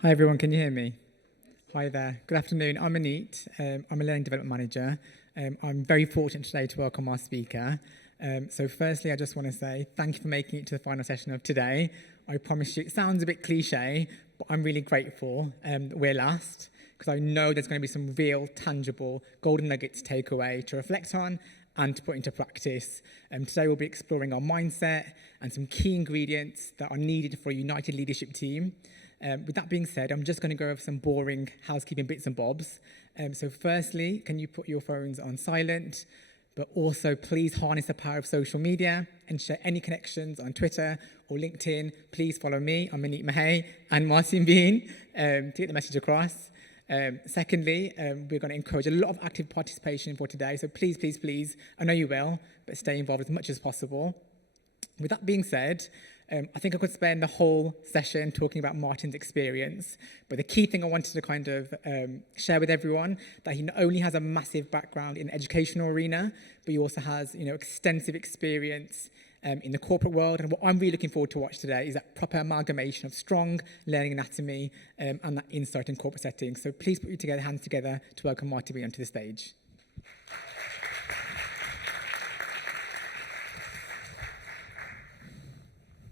Hi everyone, can you hear me? Hi there, good afternoon. I'm Aneet, I'm a Learning Development Manager. I'm very fortunate today to welcome our speaker. So firstly, I just want to say thank you for making it to the final session of today. I promise you, it sounds a bit cliche, but I'm really grateful that we're last, because I know there's going to be some real, tangible golden nuggets to take away, to reflect on, and to put into practice. Today we'll be exploring our mindset and some key ingredients that are needed for a united leadership team. With that being said, I'm just going to go over some boring housekeeping bits and bobs. So firstly, can you put your phones on silent? But also, please harness the power of social media and share any connections on Twitter or LinkedIn. Please follow me, I'm Aneet Mahay, and Martin Bean to get the message across. Secondly, we're going to encourage a lot of active participation for today. So please, I know you will, but stay involved as much as possible. With that being said, I think I could spend the whole session talking about Martin's experience, but the key thing I wanted to kind of share with everyone, that he not only has a massive background in the educational arena, but he also has, extensive experience in the corporate world. And what I'm really looking forward to watch today is that proper amalgamation of strong learning anatomy and that insight in corporate settings. So please put your hands together to welcome Martin onto the stage.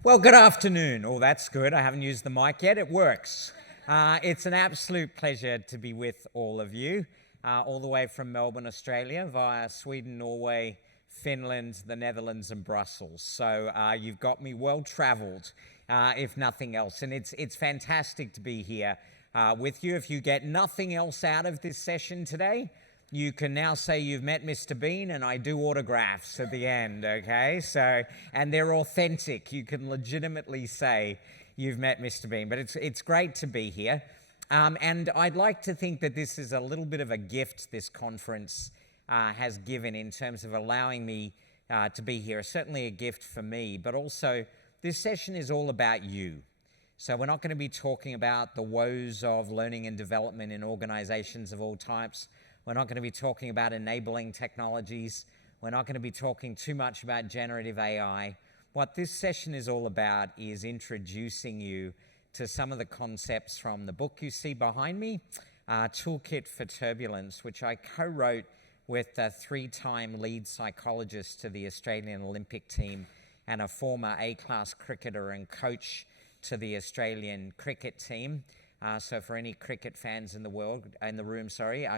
Well, good afternoon. Oh, that's good. I haven't used the mic yet. It works. It's an absolute pleasure to be with all of you, all the way from Melbourne, Australia, via Sweden, Norway, Finland, the Netherlands, and Brussels. So you've got me well travelled, if nothing else. And it's fantastic to be here with you. If you get nothing else out of this session today, you can now say you've met Mr. Bean, and I do autographs at the end, okay? So, and they're authentic. You can legitimately say you've met Mr. Bean, but it's great to be here. And I'd like to think that this is a little bit of a gift this conference has given in terms of allowing me to be here. Certainly a gift for me, but also this session is all about you. So we're not going to be talking about the woes of learning and development in organizations of all types. We're not going to be talking about enabling technologies. We're not going to be talking too much about generative AI. What this session is all about is introducing you to some of the concepts from the book you see behind me, Toolkit for Turbulence, which I co-wrote with a 3-time lead psychologist to the Australian Olympic team and a former A-class cricketer and coach to the Australian cricket team. So for any cricket fans in the room,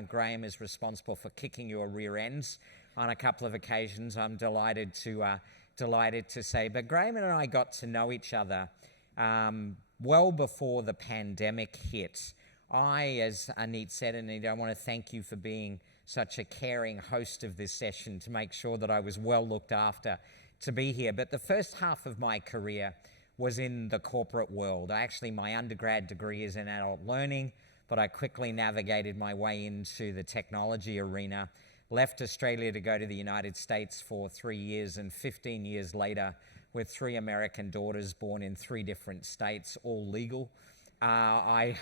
Graham is responsible for kicking your rear ends on a couple of occasions. I'm delighted to say. But Graham and I got to know each other well before the pandemic hit. As Aneet said, Aneet, I want to thank you for being such a caring host of this session to make sure that I was well looked after to be here. But the first half of my career was in the corporate world. My undergrad degree is in adult learning, but I quickly navigated my way into the technology arena, left Australia to go to the United States for 3 years, and 15 years later, with 3 American daughters born in 3 different states, all legal, I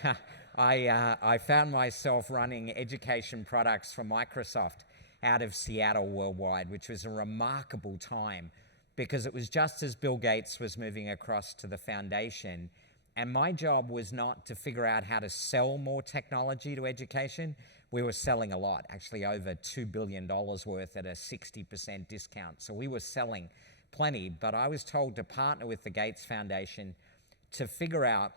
found myself running education products for Microsoft out of Seattle worldwide, which was a remarkable time, because it was just as Bill Gates was moving across to the foundation. And my job was not to figure out how to sell more technology to education. We were selling a lot, actually over $2 billion worth at a 60% discount. So we were selling plenty, but I was told to partner with the Gates Foundation to figure out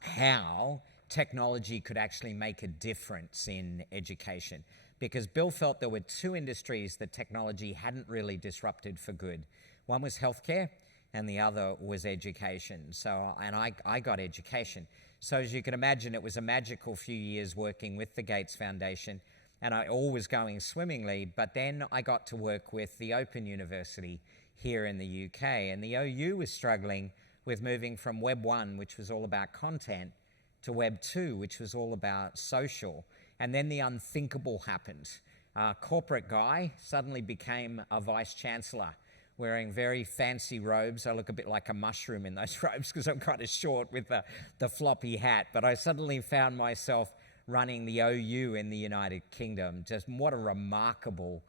how technology could actually make a difference in education. Because Bill felt there were 2 industries that technology hadn't really disrupted for good. One was healthcare, and the other was education. I got education. So as you can imagine, it was a magical few years working with the Gates Foundation, and all was going swimmingly. But then I got to work with the Open University here in the UK, and the OU was struggling with moving from Web 1, which was all about content, to Web 2, which was all about social. And then the unthinkable happened. A corporate guy suddenly became a vice chancellor, wearing very fancy robes. I look a bit like a mushroom in those robes because I'm kind of short with the floppy hat. But I suddenly found myself running the OU in the United Kingdom. Just what a remarkable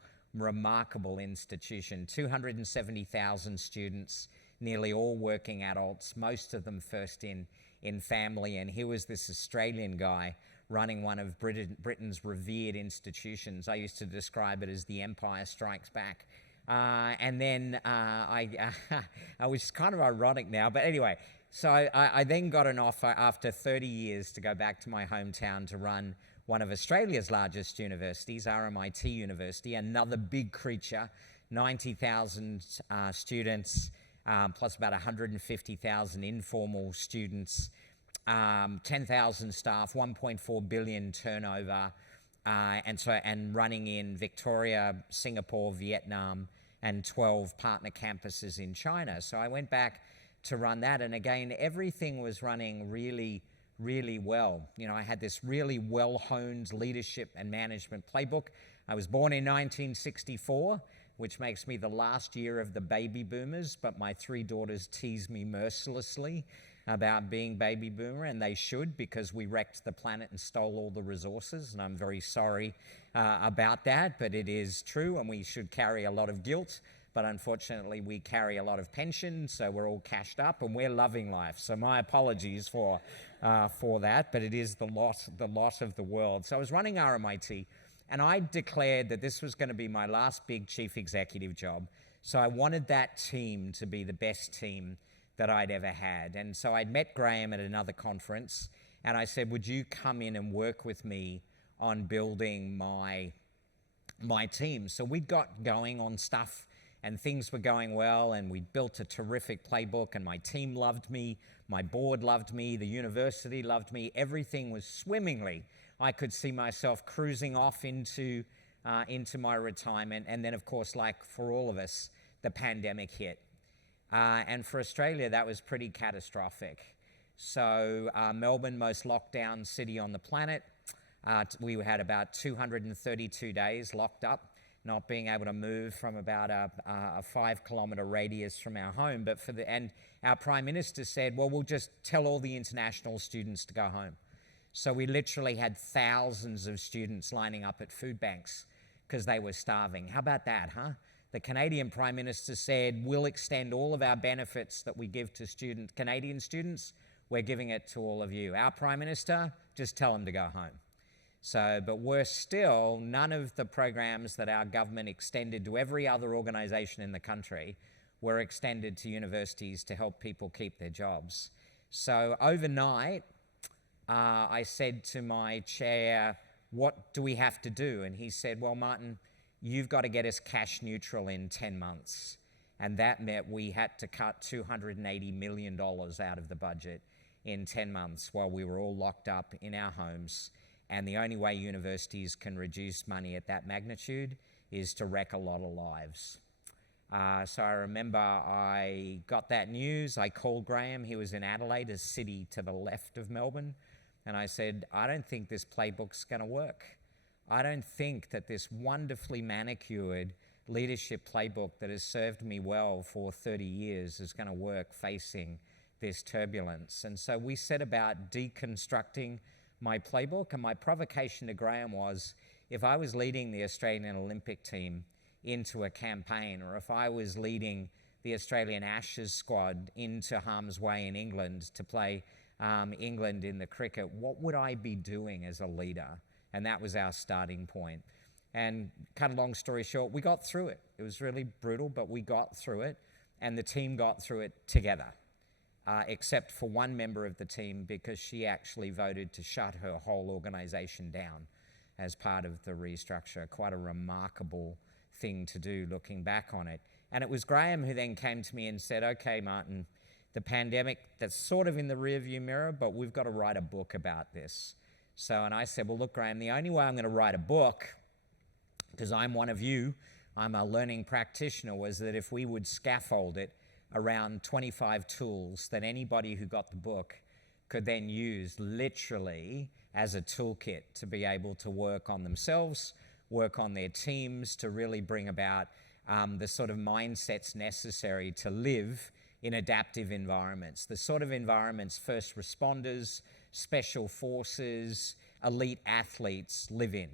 institution. 270,000 students, nearly all working adults, most of them first in in family, and here was this Australian guy running one of Britain's revered institutions. I used to describe it as the Empire Strikes Back. And then I was kind of ironic now, but anyway, so I then got an offer after 30 years to go back to my hometown to run one of Australia's largest universities, RMIT University, another big creature, 90,000 students, plus about 150,000 informal students, 10,000 staff, 1.4 billion turnover, and running in Victoria, Singapore, Vietnam, and 12 partner campuses in China. So I went back to run that, and again, everything was running really, really well. You know, I had this really well-honed leadership and management playbook. I was born in 1964, which makes me the last year of the baby boomers, but my 3 daughters tease me mercilessly about being baby boomer, and they should, because we wrecked the planet and stole all the resources, and I'm very sorry about that, but it is true, and we should carry a lot of guilt, but unfortunately we carry a lot of pension, so we're all cashed up, and we're loving life. So my apologies for that, but it is the lot of the world. So I was running RMIT, and I declared that this was going to be my last big chief executive job, so I wanted that team to be the best team that I'd ever had. And so I'd met Graham at another conference, and I said, would you come in and work with me on building my team? So we got going on stuff, and things were going well, and we built a terrific playbook, and my team loved me, my board loved me, the university loved me, everything was swimmingly. I could see myself cruising off into my retirement, and then of course, like for all of us, the pandemic hit. And for Australia, that was pretty catastrophic. So Melbourne, most locked down city on the planet, we had about 232 days locked up, not being able to move from about a 5-kilometre radius from our home. And our Prime Minister said, well, we'll just tell all the international students to go home. So we literally had thousands of students lining up at food banks because they were starving. How about that, huh? The Canadian Prime Minister said, we'll extend all of our benefits that we give to Canadian students, we're giving it to all of you. Our Prime Minister, just tell them to go home. So, but worse still, none of the programs that our government extended to every other organisation in the country were extended to universities to help people keep their jobs. So overnight, I said to my chair, what do we have to do? And he said, well, Martin, you've got to get us cash neutral in 10 months. And that meant we had to cut $280 million out of the budget in 10 months while we were all locked up in our homes. And the only way universities can reduce money at that magnitude is to wreck a lot of lives. So I remember I got that news. I called Graham. He was in Adelaide, a city to the left of Melbourne. And I said, I don't think this playbook's going to work. I don't think that this wonderfully manicured leadership playbook that has served me well for 30 years is going to work facing this turbulence. And so we set about deconstructing my playbook, and my provocation to Graham was, if I was leading the Australian Olympic team into a campaign, or if I was leading the Australian Ashes squad into harm's way in England to play England in the cricket, what would I be doing as a leader? And that was our starting point. And cut a long story short, we got through it. It was really brutal, but we got through it, and the team got through it together, except for one member of the team, because she actually voted to shut her whole organisation down as part of the restructure. Quite a remarkable thing to do looking back on it. And it was Graham who then came to me and said, okay, Martin, the pandemic, that's sort of in the rearview mirror, but we've got to write a book about this. So, and I said, well, look, Graham, the only way I'm going to write a book, because I'm one of you, I'm a learning practitioner, was that if we would scaffold it around 25 tools that anybody who got the book could then use literally as a toolkit to be able to work on themselves, work on their teams, to really bring about the sort of mindsets necessary to live in adaptive environments, the sort of environments first responders, special forces, elite athletes live in.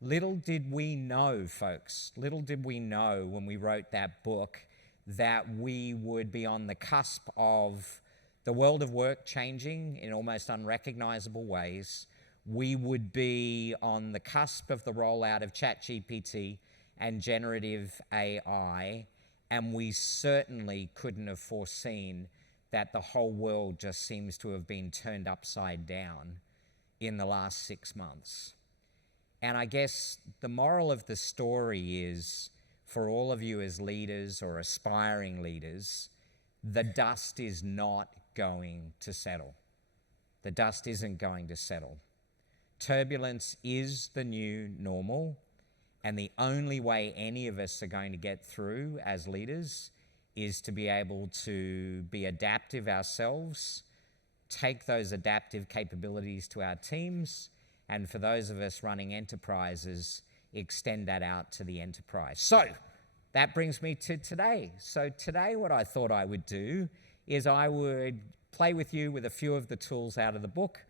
Little did we know, folks, little did we know when we wrote that book that we would be on the cusp of the world of work changing in almost unrecognizable ways. We would be on the cusp of the rollout of ChatGPT and generative AI, and we certainly couldn't have foreseen that the whole world just seems to have been turned upside down in the last 6 months. And I guess the moral of the story is, for all of you as leaders or aspiring leaders, the dust is not going to settle. The dust isn't going to settle. Turbulence is the new normal, and the only way any of us are going to get through as leaders is to be able to be adaptive ourselves, take those adaptive capabilities to our teams, and for those of us running enterprises, extend that out to the enterprise. So that brings me to today. So today what I thought I would do is I would play with you with a few of the tools out of the book.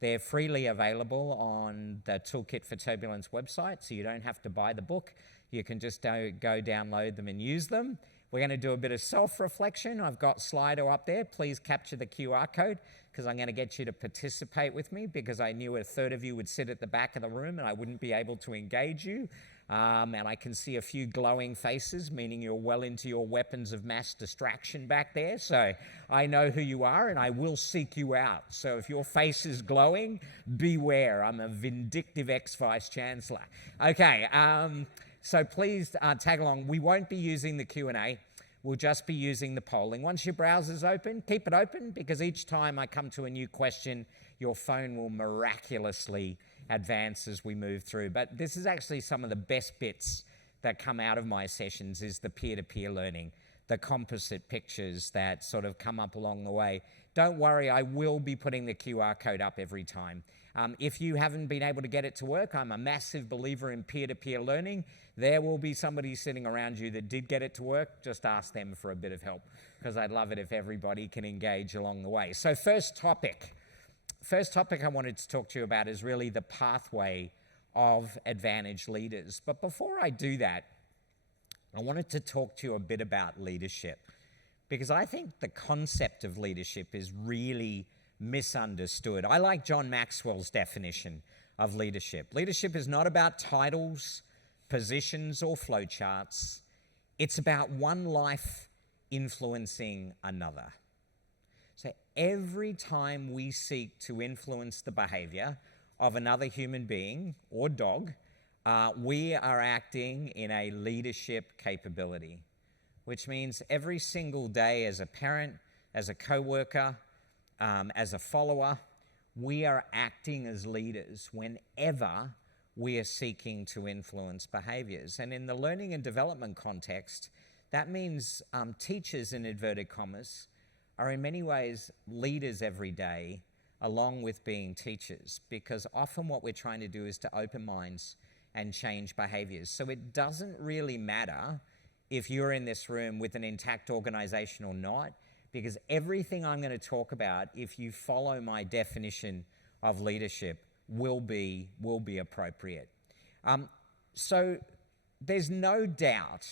They're freely available on the Toolkit for Turbulence website, so you don't have to buy the book. You can just go download them and use them. We're going to do a bit of self-reflection. I've got Slido up there. Please capture the QR code because I'm going to get you to participate with me because I knew a third of you would sit at the back of the room and I wouldn't be able to engage you. And I can see a few glowing faces, meaning you're well into your weapons of mass distraction back there. So I know who you are and I will seek you out. So if your face is glowing, beware. I'm a vindictive ex-vice chancellor. Okay, so please tag along. We won't be using the Q&A. We'll just be using the polling. Once your browser's open, keep it open because each time I come to a new question, your phone will miraculously advance as we move through. But this is actually some of the best bits that come out of my sessions is the peer-to-peer learning, the composite pictures that sort of come up along the way. Don't worry, I will be putting the QR code up every time. If you haven't been able to get it to work, I'm a massive believer in peer-to-peer learning. There will be somebody sitting around you that did get it to work. Just ask them for a bit of help because I'd love it if everybody can engage along the way. So first topic I wanted to talk to you about is really the pathway of advantage leaders. But before I do that, I wanted to talk to you a bit about leadership because I think the concept of leadership is really misunderstood. I like John Maxwell's definition of leadership. Leadership is not about titles, positions, or flowcharts. It's about one life influencing another. So every time we seek to influence the behavior of another human being or dog, we are acting in a leadership capability, which means every single day as a parent, as a co-worker, as a follower, we are acting as leaders whenever we are seeking to influence behaviors. And in the learning and development context, that means teachers, in inverted commas, are in many ways leaders every day along with being teachers, because often what we're trying to do is to open minds and change behaviors. So it doesn't really matter if you're in this room with an intact organization or not, because everything I'm going to talk about, if you follow my definition of leadership, will be appropriate. So there's no doubt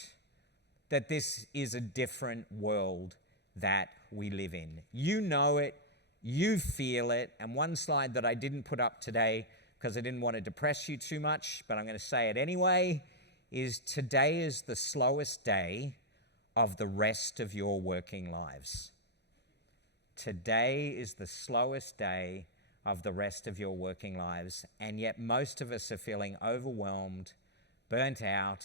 that this is a different world that we live in. You know it, you feel it, and one slide that I didn't put up today because I didn't want to depress you too much, but I'm going to say it anyway, is today is the slowest day of the rest of your working lives. Today is the slowest day of the rest of your working lives, and yet most of us are feeling overwhelmed, burnt out.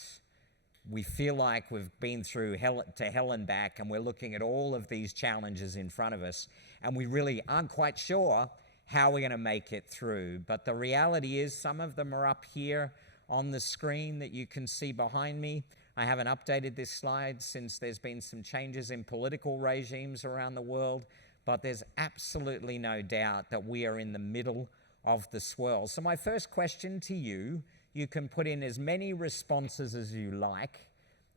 We feel like we've been through hell and back, and we're looking at all of these challenges in front of us, and we really aren't quite sure how we're going to make it through. But the reality is some of them are up here on the screen that you can see behind me. I haven't updated this slide since there's been some changes in political regimes around the world, but there's absolutely no doubt that we are in the middle of the swirl. So my first question to you, you can put in as many responses as you like,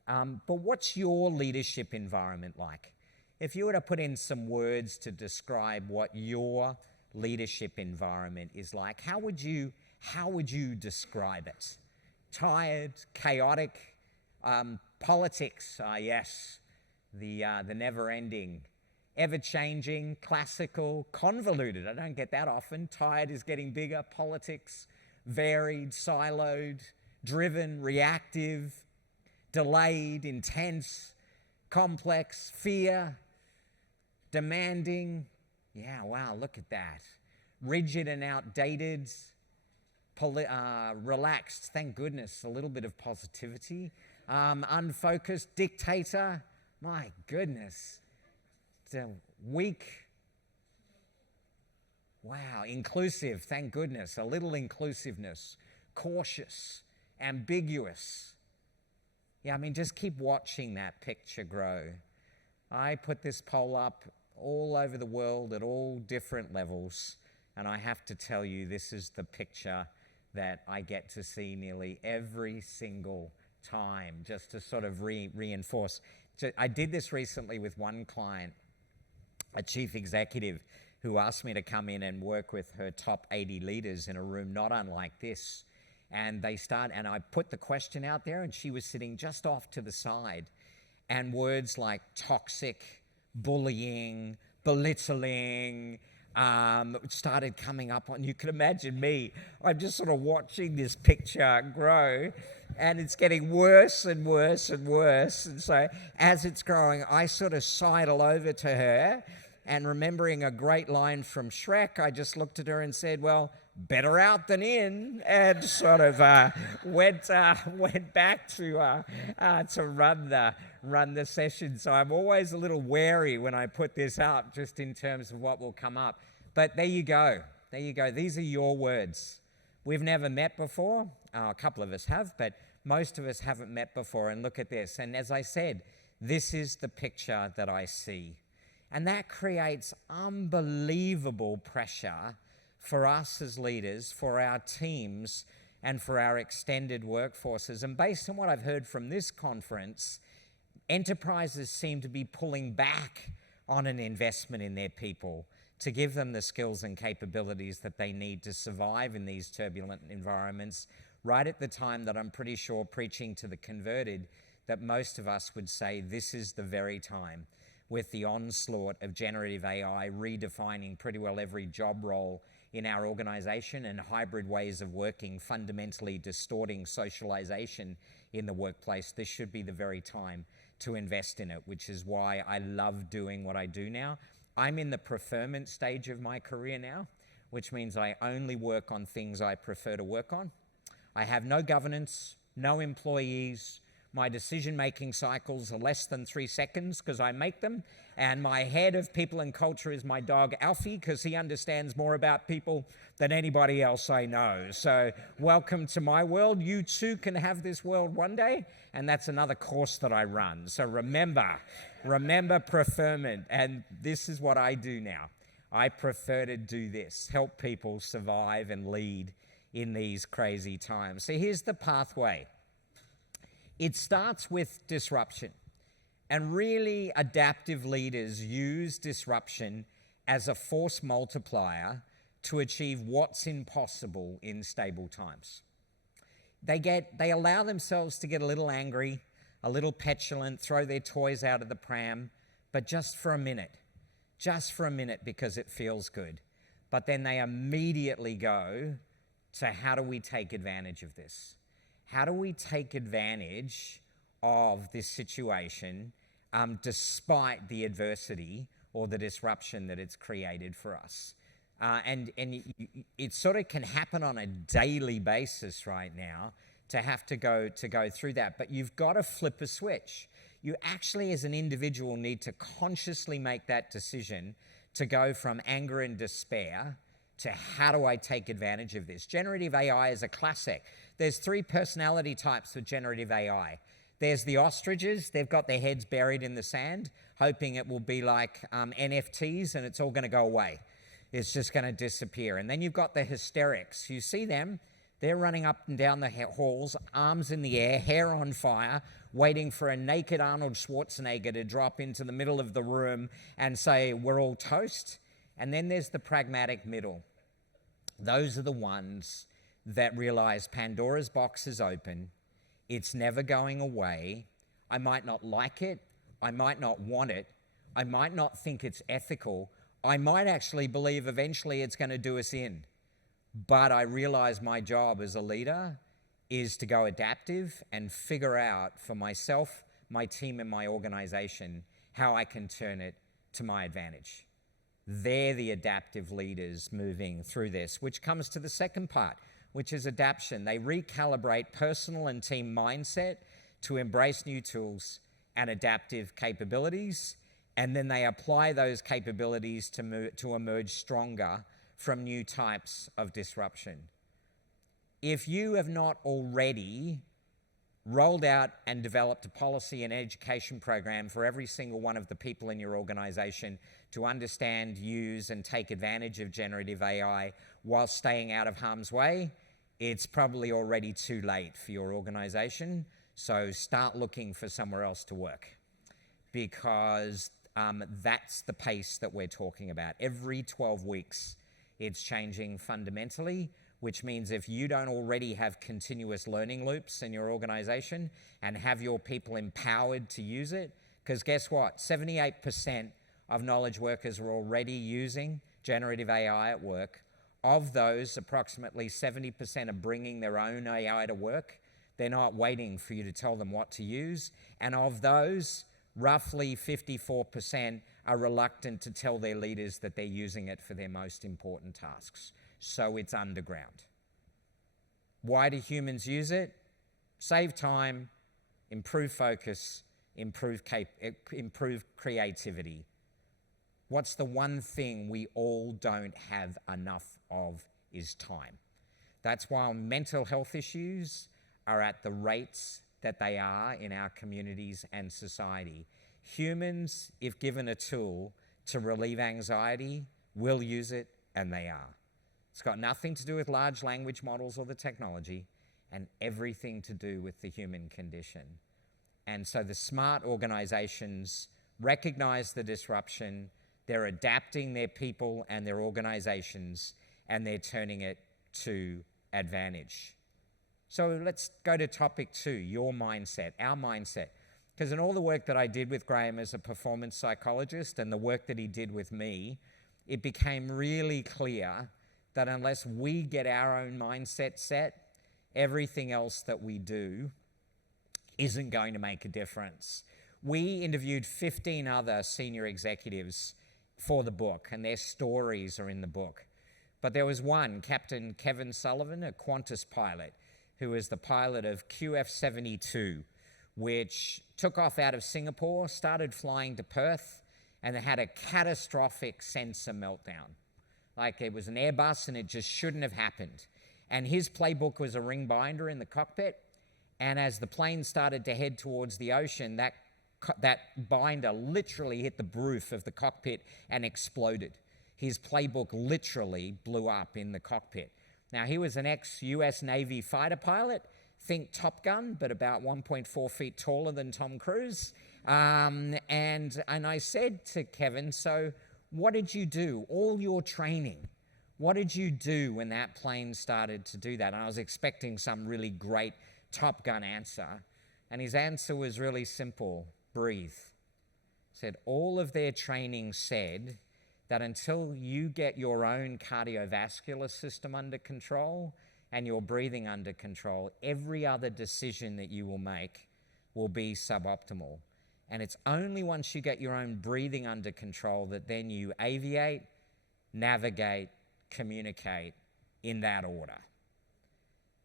but what's your leadership environment like? If you were to put in some words to describe what your leadership environment is like, how would you describe it? Tired, chaotic, politics, yes, the never-ending ever-changing, classical, convoluted. I don't get that often. Tired is getting bigger. Politics, varied, siloed, driven, reactive, delayed, intense, complex, fear, demanding. Yeah, wow, look at that. Rigid and outdated, relaxed, thank goodness, a little bit of positivity. Unfocused, dictator, my goodness. Weak, wow, inclusive, thank goodness, a little inclusiveness. Cautious, ambiguous. Yeah, I mean, just keep watching that picture grow. I put this poll up all over the world at all different levels, and I have to tell you, this is the picture that I get to see nearly every single time, just to sort of reinforce. I did this recently with one client, a chief executive, who asked me to come in and work with her top 80 leaders in a room not unlike this. And and I put the question out there, and she was sitting just off to the side. And words like toxic, bullying, belittling, started coming up on. You can imagine me. I'm just sort of watching this picture grow, and it's getting worse and worse and worse. And so as it's growing, I sort of sidle over to her, and remembering a great line from Shrek, I just looked at her and said, well, better out than in, and sort of went back to run the session. So I'm always a little wary when I put this up, just in terms of what will come up. But there you go. There you go. These are your words. We've never met before. A couple of us have, but most of us haven't met before. And look at this. And as I said, this is the picture that I see. And that creates unbelievable pressure for us as leaders, for our teams, and for our extended workforces. And based on what I've heard from this conference, enterprises seem to be pulling back on an investment in their people to give them the skills and capabilities that they need to survive in these turbulent environments, right at the time that I'm pretty sure, preaching to the converted, that most of us would say this is the very time, with the onslaught of generative AI redefining pretty well every job role in our organization, and hybrid ways of working fundamentally distorting socialization in the workplace. This should be the very time to invest in it, which is why I love doing what I do now. I'm in the preferment stage of my career now, which means I only work on things I prefer to work on. I have no governance, no employees. My decision-making cycles are less than 3 seconds because I make them. And my head of people and culture is my dog, Alfie, because he understands more about people than anybody else I know. So welcome to my world. You too can have this world one day. And that's another course that I run. So remember preferment. And this is what I do now. I prefer to do this, help people survive and lead in these crazy times. So here's the pathway. It starts with disruption, and really adaptive leaders use disruption as a force multiplier to achieve what's impossible in stable times. They allow themselves to get a little angry, a little petulant, throw their toys out of the pram, but just for a minute because it feels good. But then they immediately go to, how do we take advantage of this? How do we take advantage of this situation despite the adversity or the disruption that it's created for us? And it sort of can happen on a daily basis right now to have to go through that. But you've got to flip a switch. You actually, as an individual, need to consciously make that decision to go from anger and despair to, how do I take advantage of this? Generative AI is a classic. There's 3 personality types with generative AI. There's the ostriches. They've got their heads buried in the sand, hoping it will be like NFTs and it's all going to go away. It's just going to disappear. And then you've got the hysterics. You see them. They're running up and down the halls, arms in the air, hair on fire, waiting for a naked Arnold Schwarzenegger to drop into the middle of the room and say, we're all toast. And then there's the pragmatic middle. Those are the ones that realize Pandora's box is open. It's never going away. I might not like it. I might not want it. I might not think it's ethical. I might actually believe eventually it's going to do us in. But I realize my job as a leader is to go adaptive and figure out for myself, my team, and my organization how I can turn it to my advantage. They're the adaptive leaders moving through this, which comes to the second part, which is adaptation. They recalibrate personal and team mindset to embrace new tools and adaptive capabilities, and then they apply those capabilities to emerge stronger from new types of disruption. If you have not already rolled out and developed a policy and education program for every single one of the people in your organization to understand, use, and take advantage of generative AI while staying out of harm's way, it's probably already too late for your organization. So start looking for somewhere else to work, because that's the pace that we're talking about. Every 12 weeks, it's changing fundamentally, which means if you don't already have continuous learning loops in your organization and have your people empowered to use it, because guess what? 78% of knowledge workers are already using generative AI at work. Of those, approximately 70% are bringing their own AI to work. They're not waiting for you to tell them what to use. And of those, roughly 54% are reluctant to tell their leaders that they're using it for their most important tasks. So it's underground. Why do humans use it? Save time, improve focus, improve creativity. What's the one thing we all don't have enough of is time. That's why mental health issues are at the rates that they are in our communities and society. Humans, if given a tool to relieve anxiety, will use it, and they are. It's got nothing to do with large language models or the technology, and everything to do with the human condition. And so the smart organizations recognize the disruption, they're adapting their people and their organizations, and they're turning it to advantage. So let's go to topic 2, your mindset, our mindset. Because in all the work that I did with Graham as a performance psychologist and the work that he did with me, it became really clear that unless we get our own mindset set, everything else that we do isn't going to make a difference. We interviewed 15 other senior executives for the book, and their stories are in the book. But there was one, Captain Kevin Sullivan, a Qantas pilot, who was the pilot of QF-72, which took off out of Singapore, started flying to Perth, and it had a catastrophic sensor meltdown. Like it was an Airbus and it just shouldn't have happened. And his playbook was a ring binder in the cockpit. And as the plane started to head towards the ocean, that binder literally hit the roof of the cockpit and exploded. His playbook literally blew up in the cockpit. Now, he was an ex-US Navy fighter pilot, think Top Gun, but about 1.4 feet taller than Tom Cruise. And I said to Kevin, so what did you do? All your training, what did you do when that plane started to do that? And I was expecting some really great Top Gun answer. And his answer was really simple: breathe. He said all of their training said that until you get your own cardiovascular system under control and your breathing under control, every other decision that you will make will be suboptimal. And it's only once you get your own breathing under control that then you aviate, navigate, communicate in that order.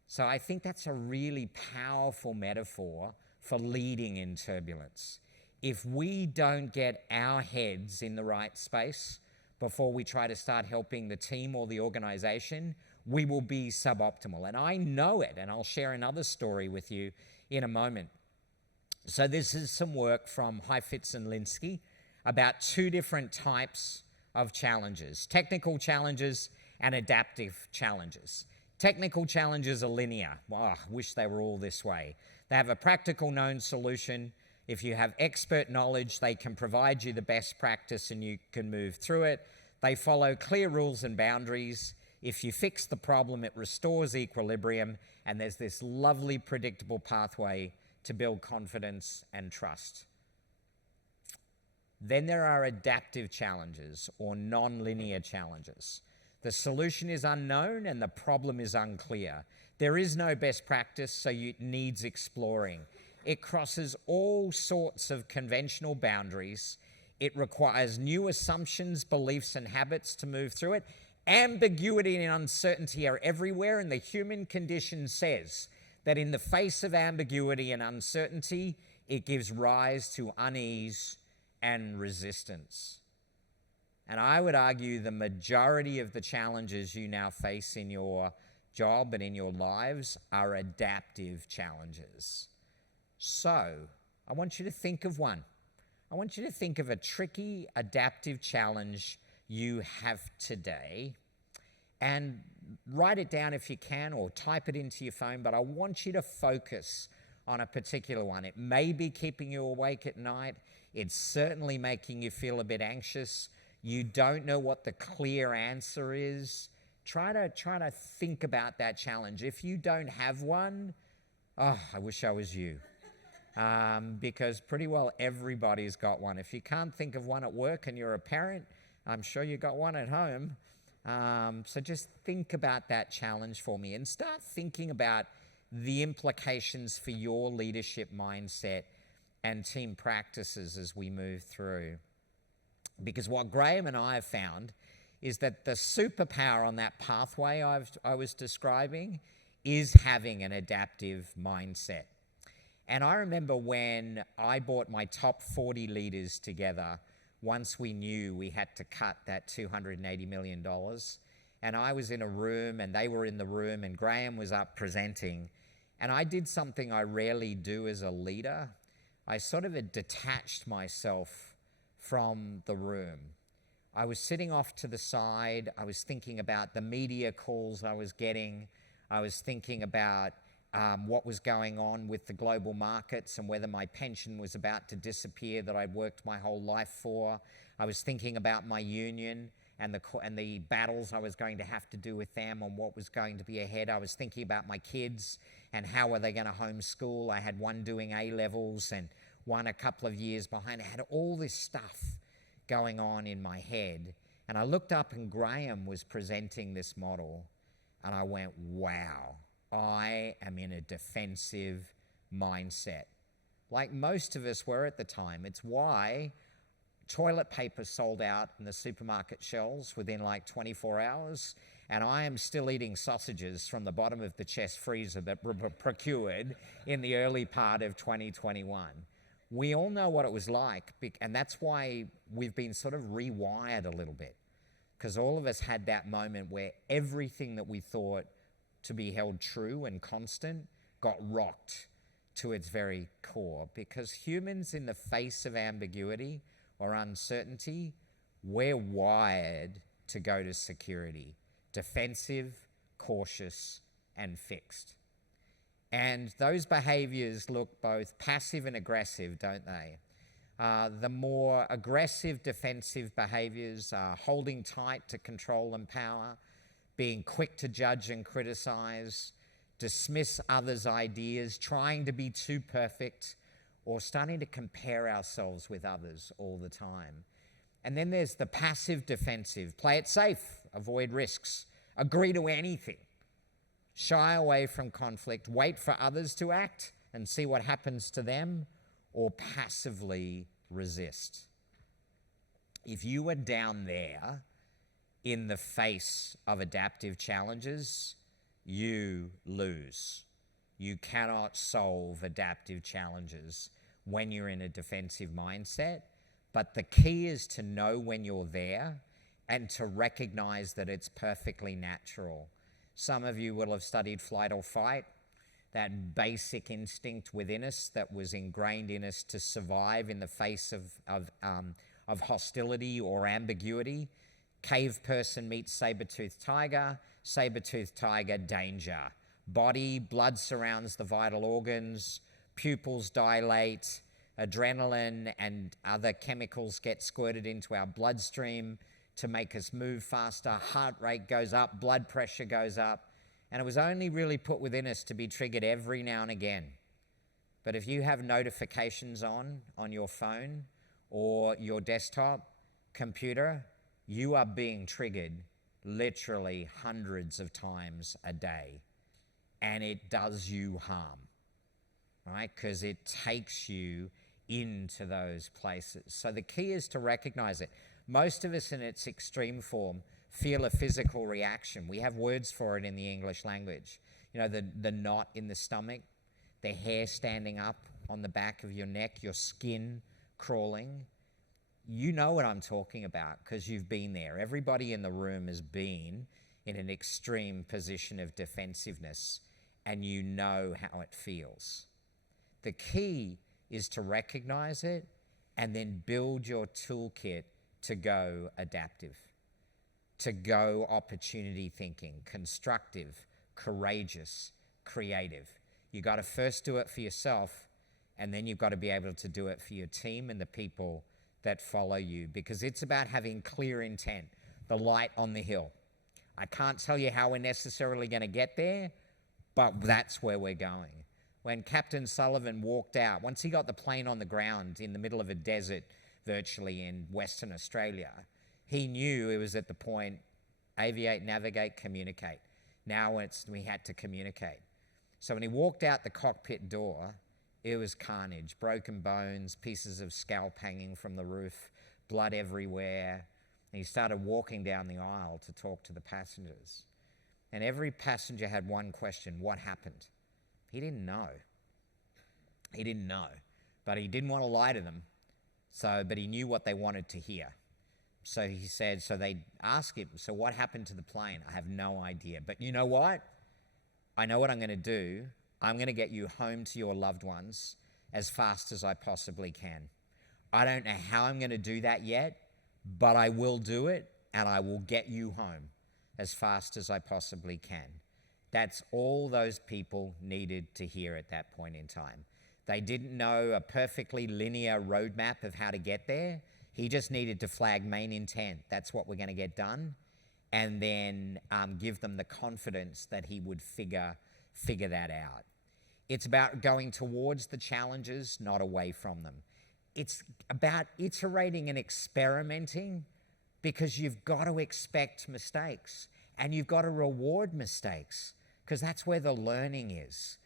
So I think that's a really powerful metaphor for leading in turbulence. If we don't get our heads in the right space before we try to start helping the team or the organization, we will be suboptimal. And I know it, and I'll share another story with you in a moment. So this is some work from Heifetz and Linsky about 2 different types of challenges: technical challenges and adaptive challenges. Technical challenges are linear. I wish they were all this way. They have a practical known solution. If you have expert knowledge, they can provide you the best practice and you can move through it. They follow clear rules and boundaries. If you fix the problem, it restores equilibrium, and there's this lovely predictable pathway to build confidence and trust. Then there are adaptive challenges or non-linear challenges. The solution is unknown and the problem is unclear. There is no best practice, so it needs exploring. It crosses all sorts of conventional boundaries. It requires new assumptions, beliefs, and habits to move through it. Ambiguity and uncertainty are everywhere, and the human condition says that in the face of ambiguity and uncertainty, it gives rise to unease and resistance. And I would argue the majority of the challenges you now face in your job and in your lives are adaptive challenges. So, I want you to think of one. I want you to think of a tricky adaptive challenge you have today and write it down if you can or type it into your phone, but I want you to focus on a particular one. It may be keeping you awake at night. It's certainly making you feel a bit anxious. You don't know what the clear answer is. Try to think about that challenge. If you don't have one, I wish I was you. Because pretty well everybody's got one. If you can't think of one at work and you're a parent, I'm sure you got one at home. So just think about that challenge for me and start thinking about the implications for your leadership mindset and team practices as we move through. Because what Graham and I have found is that the superpower on that pathway I was describing is having an adaptive mindset. And I remember when I brought my top 40 leaders together, once we knew we had to cut that $280 million, and I was in a room and they were in the room and Graham was up presenting, and I did something I rarely do as a leader. I sort of detached myself from the room. I was sitting off to the side. I was thinking about the media calls I was getting. I was thinking about what was going on with the global markets and whether my pension was about to disappear that I'd worked my whole life for. I was thinking about my union and the battles I was going to have to do with them and what was going to be ahead. I was thinking about my kids and how were they going to homeschool. I had one doing A-levels and one a couple of years behind. I had all this stuff going on in my head. And I looked up and Graham was presenting this model and I went, wow, I am in a defensive mindset. Like most of us were at the time. It's why toilet paper sold out in the supermarket shelves within like 24 hours, and I am still eating sausages from the bottom of the chest freezer that were procured in the early part of 2021. We all know what it was like, and that's why we've been sort of rewired a little bit, because all of us had that moment where everything that we thought to be held true and constant got rocked to its very core, because humans in the face of ambiguity or uncertainty, we're wired to go to security, defensive, cautious, and fixed. And those behaviors look both passive and aggressive, don't they? The more aggressive defensive behaviors are holding tight to control and power, being quick to judge and criticize, dismiss others' ideas, trying to be too perfect, or starting to compare ourselves with others all the time. And then there's the passive defensive. Play it safe, avoid risks, agree to anything, shy away from conflict, wait for others to act and see what happens to them, or passively resist. If you are down there in the face of adaptive challenges, you lose. You cannot solve adaptive challenges when you're in a defensive mindset, but the key is to know when you're there and to recognize that it's perfectly natural. Some of you will have studied flight or fight, that basic instinct within us that was ingrained in us to survive in the face of hostility or ambiguity. Cave person meets saber-toothed tiger, danger. Body, blood surrounds the vital organs, pupils dilate, adrenaline and other chemicals get squirted into our bloodstream to make us move faster, heart rate goes up, blood pressure goes up, and it was only really put within us to be triggered every now and again. But if you have notifications on your phone, or your desktop computer, you are being triggered literally hundreds of times a day, and it does you harm, right? Because it takes you into those places. So the key is to recognize it. Most of us in its extreme form feel a physical reaction. We have words for it in the English language. You know, the knot in the stomach, the hair standing up on the back of your neck, your skin crawling. You know what I'm talking about because you've been there. Everybody in the room has been in an extreme position of defensiveness, and you know how it feels. The key is to recognize it and then build your toolkit to go adaptive, to go opportunity thinking, constructive, courageous, creative. You got to first do it for yourself, and then you've got to be able to do it for your team and the people that follow you, because it's about having clear intent, the light on the hill. I can't tell you how we're necessarily going to get there, but that's where we're going. When Captain Sullivan walked out, once he got the plane on the ground in the middle of a desert, virtually in Western Australia, he knew it was at the point, aviate, navigate, communicate. Now we had to communicate. So when he walked out the cockpit door, it was carnage, broken bones, pieces of scalp hanging from the roof, blood everywhere. And he started walking down the aisle to talk to the passengers. And every passenger had one question: what happened? He didn't know. He didn't know. But he didn't want to lie to them. But he knew what they wanted to hear. So he said, so they asked him, so what happened to the plane? I have no idea. But you know what? I know what I'm going to do. I'm going to get you home to your loved ones as fast as I possibly can. I don't know how I'm going to do that yet, but I will do it, and I will get you home as fast as I possibly can. That's all those people needed to hear at that point in time. They didn't know a perfectly linear roadmap of how to get there. He just needed to flag main intent. That's what we're going to get done. And then give them the confidence that he would figure that out. It's about going towards the challenges, not away from them. It's about iterating and experimenting, because you've got to expect mistakes and you've got to reward mistakes, because that's where the learning is.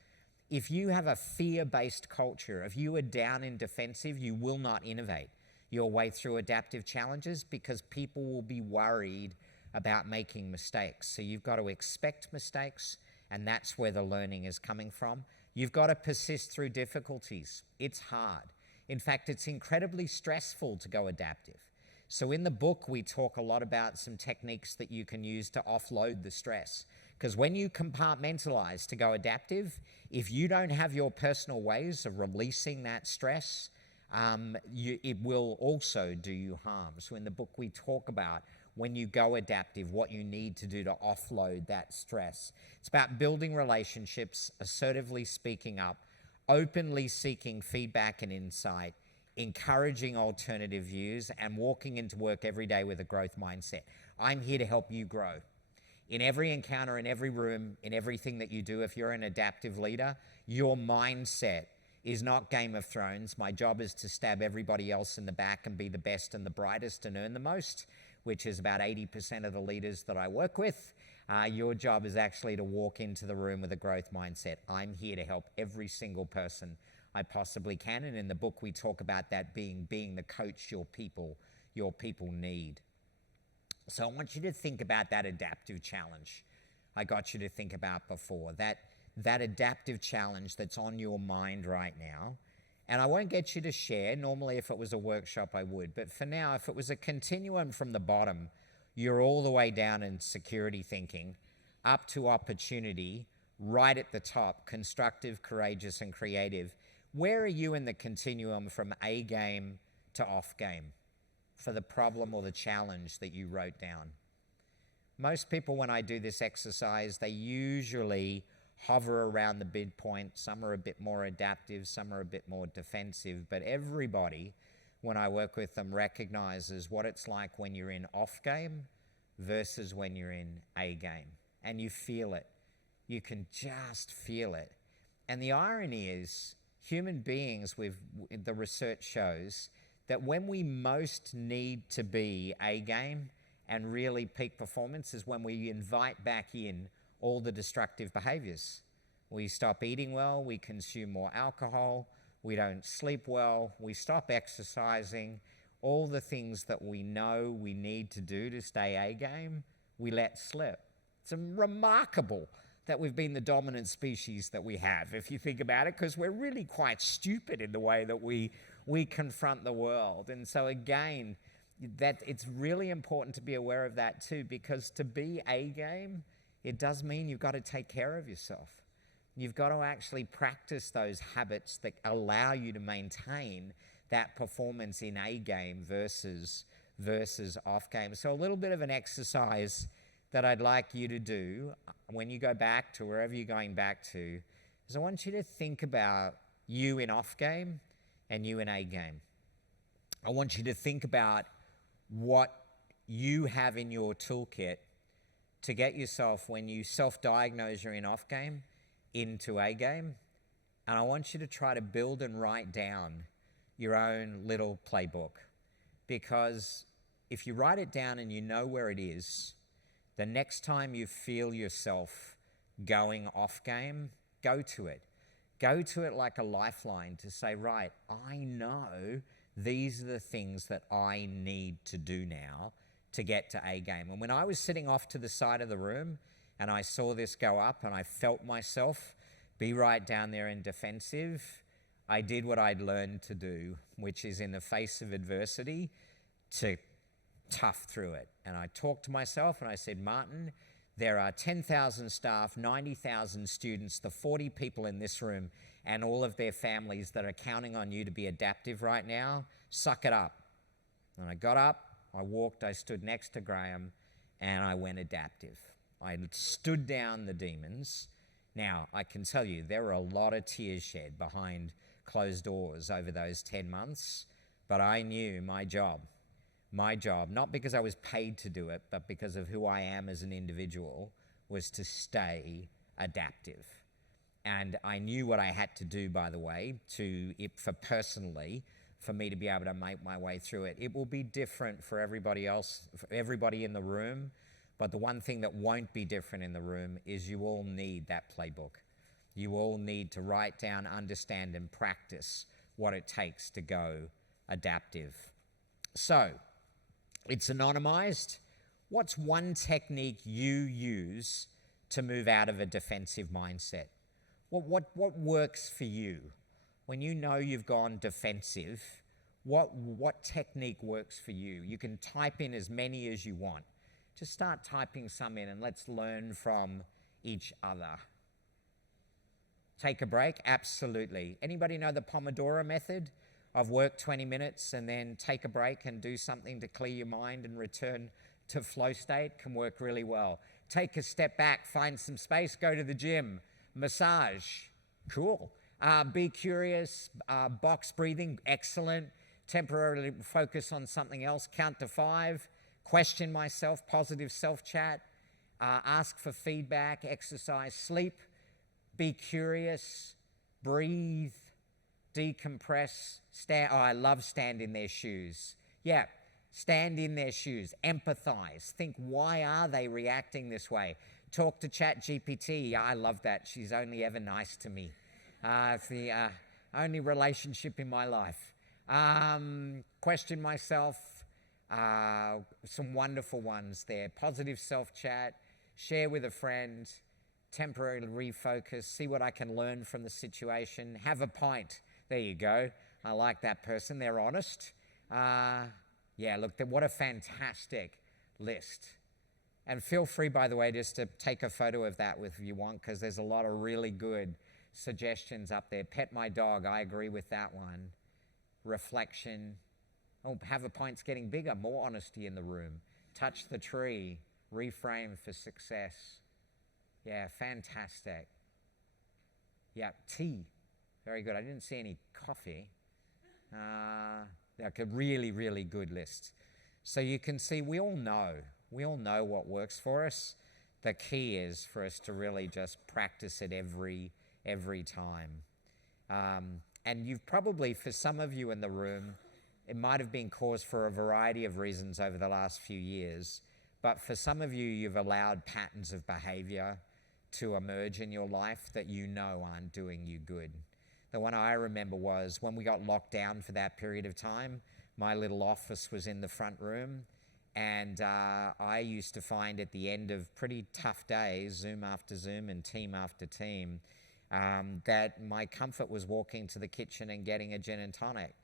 If you have a fear-based culture, if you are down in defensive, you will not innovate your way through adaptive challenges, because people will be worried about making mistakes. So you've got to expect mistakes, and that's where the learning is coming from. You've got to persist through difficulties. It's hard. In fact, it's incredibly stressful to go adaptive. So in the book, we talk a lot about some techniques that you can use to offload the stress. Because when you compartmentalize to go adaptive, if you don't have your personal ways of releasing that stress, it will also do you harm. So in the book, we talk about when you go adaptive, what you need to do to offload that stress. It's about building relationships, assertively speaking up, openly seeking feedback and insight, encouraging alternative views, and walking into work every day with a growth mindset. I'm here to help you grow. In every encounter, in every room, in everything that you do, if you're an adaptive leader, your mindset is not Game of Thrones. My job is to stab everybody else in the back and be the best and the brightest and earn the most, which is about 80% of the leaders that I work with. Your job is actually to walk into the room with a growth mindset. I'm here to help every single person I possibly can. And in the book, we talk about that being the coach your people need. So I want you to think about that adaptive challenge I got you to think about before, that adaptive challenge that's on your mind right now. And I won't get you to share. Normally, if it was a workshop, I would. But for now, if it was a continuum from the bottom, you're all the way down in security thinking, up to opportunity, right at the top, constructive, courageous, and creative. Where are you in the continuum from A game to off game for the problem or the challenge that you wrote down? Most people, when I do this exercise, they usually hover around the midpoint. Some are a bit more adaptive, some are a bit more defensive, but everybody, when I work with them, recognizes what it's like when you're in off game versus when you're in A game. And you feel it. You can just feel it. And the irony is, human beings, the research shows that when we most need to be A game and really peak performance is when we invite back in all the destructive behaviors. We stop eating well, we consume more alcohol, we don't sleep well, we stop exercising, all the things that we know we need to do to stay A game, we let slip. It's remarkable that we've been the dominant species that we have, if you think about it, because we're really quite stupid in the way that we confront the world. And so again, that it's really important to be aware of that too, because to be A game, it does mean you've got to take care of yourself. You've got to actually practice those habits that allow you to maintain that performance in A game versus off game. So a little bit of an exercise that I'd like you to do when you go back to wherever you're going back to is I want you to think about you in off game and you in A game. I want you to think about what you have in your toolkit to get yourself, when you self-diagnose you're in off game, into A game. And I want you to try to build and write down your own little playbook. Because if you write it down and you know where it is, the next time you feel yourself going off game, go to it. Go to it like a lifeline to say, right, I know these are the things that I need to do now to get to A game. And when I was sitting off to the side of the room and I saw this go up and I felt myself be right down there in defensive, I did what I'd learned to do, which is in the face of adversity, to tough through it. And I talked to myself and I said, Martin, there are 10,000 staff, 90,000 students, the 40 people in this room and all of their families that are counting on you to be adaptive right now. Suck it up. And I got up, I walked, I stood next to Graham and I went adaptive. I stood down the demons. Now, I can tell you there were a lot of tears shed behind closed doors over those 10 months, but I knew my job, not because I was paid to do it, but because of who I am as an individual, was to stay adaptive. And I knew what I had to do, by the way, for me to be able to make my way through it. It will be different for everybody else, for everybody in the room, but the one thing that won't be different in the room is you all need that playbook. You all need to write down, understand, and practice what it takes to go adaptive. So, it's anonymized. What's one technique you use to move out of a defensive mindset? What works for you? When you know you've gone defensive, what technique works for you? You can type in as many as you want. Just start typing some in and let's learn from each other. Take a break? Absolutely. Anybody know the Pomodoro method? Of work 20 minutes and then take a break and do something to clear your mind and return to flow state can work really well. Take a step back, find some space, go to the gym, massage, cool. Be curious, box breathing, excellent. Temporarily focus on something else, count to 5, question myself, positive self-chat, ask for feedback, exercise, sleep, be curious, breathe, decompress, I love stand in their shoes. Yeah, stand in their shoes, empathize, think why are they reacting this way? Talk to ChatGPT, I love that, she's only ever nice to me. It's the only relationship in my life. Question myself, some wonderful ones there. Positive self-chat, share with a friend, temporarily refocus, see what I can learn from the situation, have a pint. There you go. I like that person. They're honest. Yeah, look, what a fantastic list. And feel free, by the way, just to take a photo of that if you want, because there's a lot of really good suggestions up there. Pet my dog. I agree with that one. Reflection. Oh, have a pint's getting bigger. More honesty in the room. Touch the tree. Reframe for success. Yeah, fantastic. Yeah, tea. Very good. I didn't see any coffee. Like a really, really good list. So you can see we all know what works for us. The key is for us to really just practice it every time. And you've probably, for some of you in the room, It might have been caused for a variety of reasons over the last few years, but for some of you, you've allowed patterns of behavior to emerge in your life that you know aren't doing you good. The one I remember was when we got locked down for that period of time, my little office was in the front room, and I used to find at the end of pretty tough days, Zoom after Zoom and team after team, that my comfort was walking to the kitchen and getting a gin and tonic.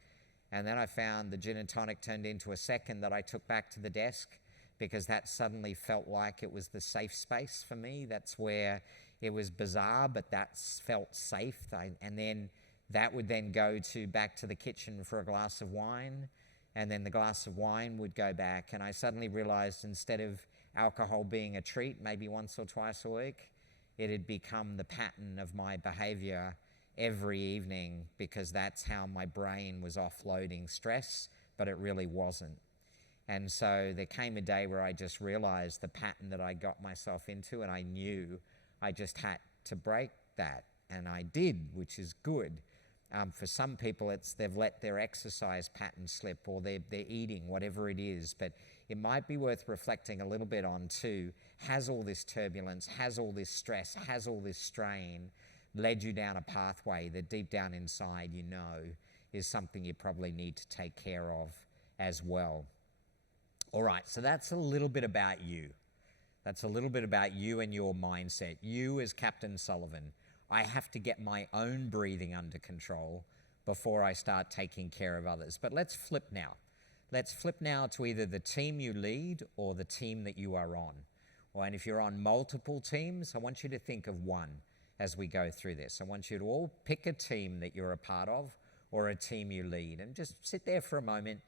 And then I found the gin and tonic turned into a second that I took back to the desk, because that suddenly felt like it was the safe space for me. That's where it was bizarre, but that felt safe. And then that would then go back to the kitchen for a glass of wine, and then the glass of wine would go back. And I suddenly realized instead of alcohol being a treat, maybe once or twice a week, it had become the pattern of my behavior every evening, because that's how my brain was offloading stress, but it really wasn't. And so there came a day where I just realized the pattern that I got myself into, and I knew I just had to break that. And I did, which is good. For some people, they've let their exercise pattern slip, or they're eating, whatever it is. But it might be worth reflecting a little bit on too, has all this turbulence, has all this stress, has all this strain led you down a pathway that deep down inside you know is something you probably need to take care of as well? All right, so that's a little bit about you. That's a little bit about you and your mindset. You as Captain Sullivan. I have to get my own breathing under control before I start taking care of others. But let's flip now. Let's flip now to either the team you lead or the team that you are on. And if you're on multiple teams, I want you to think of one as we go through this. I want you to all pick a team that you're a part of or a team you lead, and just sit there for a moment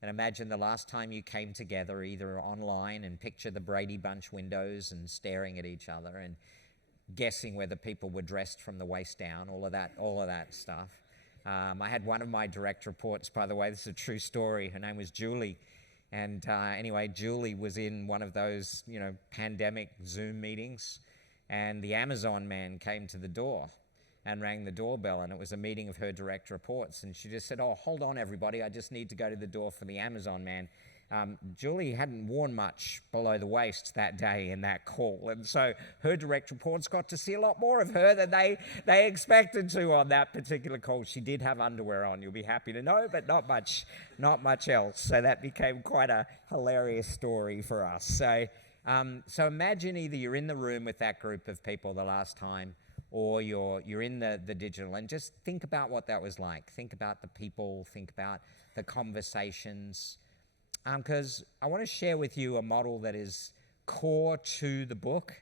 and imagine the last time you came together, either online, and picture the Brady Bunch windows and staring at each other and guessing whether people were dressed from the waist down, all of that stuff. I had one of my direct reports, by the way, this is a true story. Her name was Julie. And anyway, Julie was in one of those, pandemic Zoom meetings, and the Amazon man came to the door and rang the doorbell, and it was a meeting of her direct reports. And she just said, "Oh, hold on, everybody. I just need to go to the door for the Amazon man." Julie hadn't worn much below the waist that day in that call, and so her direct reports got to see a lot more of her than they expected to on that particular call. She did have underwear on, you'll be happy to know, but not much else. So that became quite a hilarious story for us. So imagine either you're in the room with that group of people the last time, or you're in the digital, and just think about what that was like. Think about the people, think about the conversations. Because I want to share with you a model that is core to the book.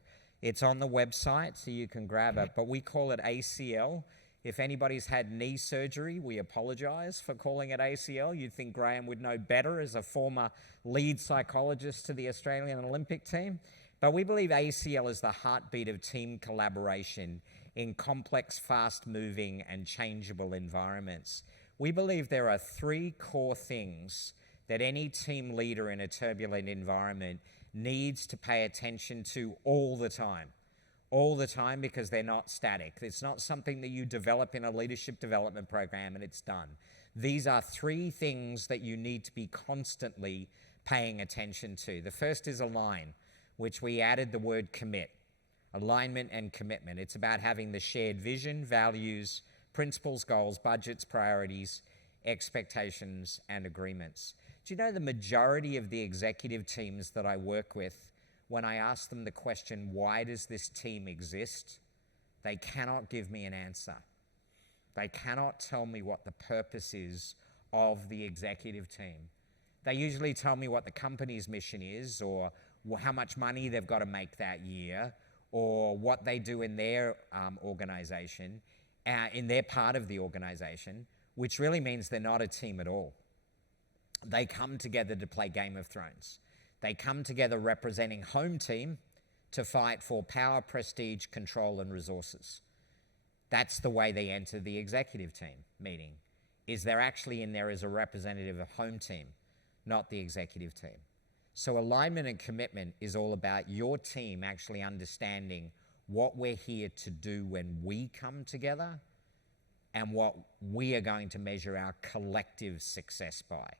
It's on the website, so you can grab it, but we call it ACL. If anybody's had knee surgery, we apologize for calling it ACL. You'd think Graham would know better as a former lead psychologist to the Australian Olympic team. But we believe ACL is the heartbeat of team collaboration in complex, fast-moving, and changeable environments. We believe there are three core things that any team leader in a turbulent environment needs to pay attention to all the time, because they're not static. It's not something that you develop in a leadership development program and it's done. These are three things that you need to be constantly paying attention to. The first is align, which we added the word commit. Alignment and commitment. It's about having the shared vision, values, principles, goals, budgets, priorities, expectations, and agreements. Do you know the majority of the executive teams that I work with, when I ask them the question, why does this team exist, they cannot give me an answer. They cannot tell me what the purpose is of the executive team. They usually tell me what the company's mission is, or how much money they've got to make that year, or what they do in their organization, in their part of the organization, which really means they're not a team at all. They come together to play Game of Thrones. They come together representing home team to fight for power, prestige, control, and resources. That's the way they enter the executive team meeting, is they're actually in there as a representative of home team, not the executive team. So alignment and commitment is all about your team actually understanding what we're here to do when we come together, and what we are going to measure our collective success by.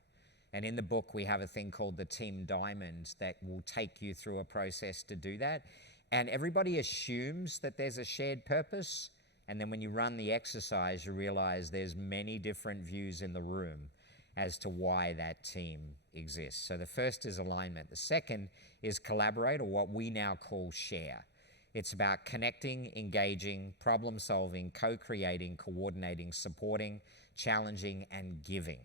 And in the book, we have a thing called the Team Diamond that will take you through a process to do that. And everybody assumes that there's a shared purpose. And then when you run the exercise, you realize there's many different views in the room as to why that team exists. So the first is alignment. The second is collaborate, or what we now call share. It's about connecting, engaging, problem solving, co-creating, coordinating, supporting, challenging, and giving.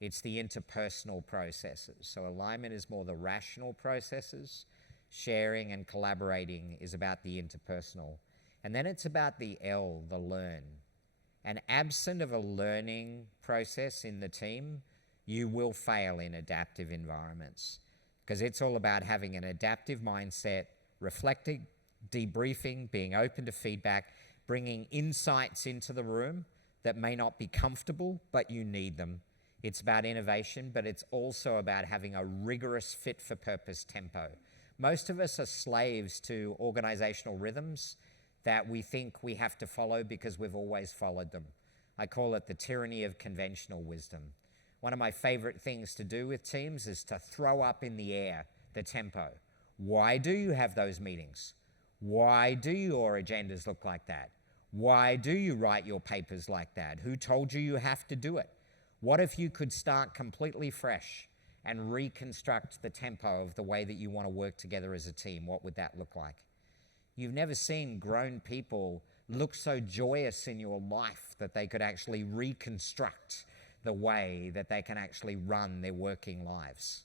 It's the interpersonal processes. So alignment is more the rational processes. Sharing and collaborating is about the interpersonal. And then it's about the L, the learn. And absent of a learning process in the team, you will fail in adaptive environments, because it's all about having an adaptive mindset, reflecting, debriefing, being open to feedback, bringing insights into the room that may not be comfortable, but you need them. It's about innovation, but it's also about having a rigorous fit-for-purpose tempo. Most of us are slaves to organizational rhythms that we think we have to follow because we've always followed them. I call it the tyranny of conventional wisdom. One of my favorite things to do with teams is to throw up in the air the tempo. Why do you have those meetings? Why do your agendas look like that? Why do you write your papers like that? Who told you you have to do it? What if you could start completely fresh and reconstruct the tempo of the way that you want to work together as a team? What would that look like? You've never seen grown people look so joyous in your life that they could actually reconstruct the way that they can actually run their working lives.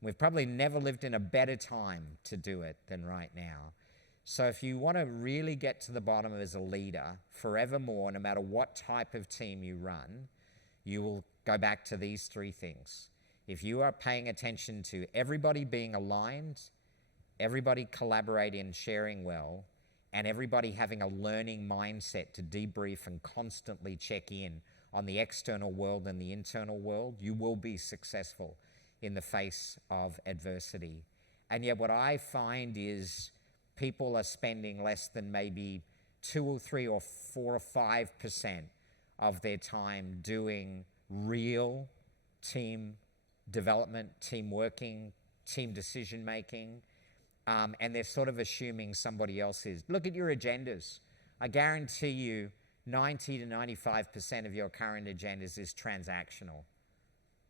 We've probably never lived in a better time to do it than right now. So if you want to really get to the bottom as a leader forevermore, no matter what type of team you run, you will go back to these three things. If you are paying attention to everybody being aligned, everybody collaborating and sharing well, and everybody having a learning mindset to debrief and constantly check in on the external world and the internal world, you will be successful in the face of adversity. And yet what I find is people are spending less than maybe 2 or 3 or 4 or 5% of their time doing real team development, team working, team decision making, and they're sort of assuming somebody else is. Look at your agendas. I guarantee you 90 to 95% of your current agendas is transactional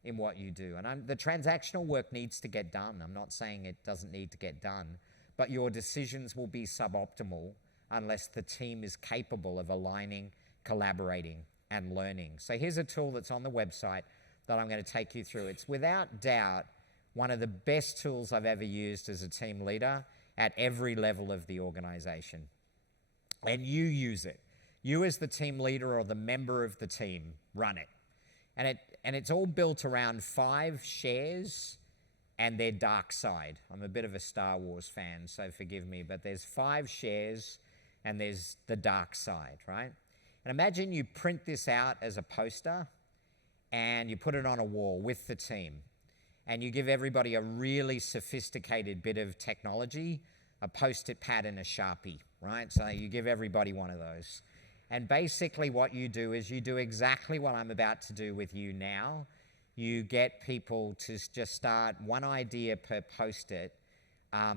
in what you do. And the transactional work needs to get done. I'm not saying it doesn't need to get done, but your decisions will be suboptimal unless the team is capable of aligning, collaborating, and learning. So here's a tool that's on the website that I'm going to take you through. It's without doubt one of the best tools I've ever used as a team leader at every level of the organization. And you use it. You as the team leader or the member of the team run it. And it's all built around 5 shares and their dark side. I'm a bit of a Star Wars fan, so forgive me, but there's 5 shares and there's the dark side, right? And imagine you print this out as a poster and you put it on a wall with the team. And you give everybody a really sophisticated bit of technology, a Post-it pad and a Sharpie, right? So you give everybody one of those. And basically what you do is you do exactly what I'm about to do with you now. You get people to just start one idea per Post-it.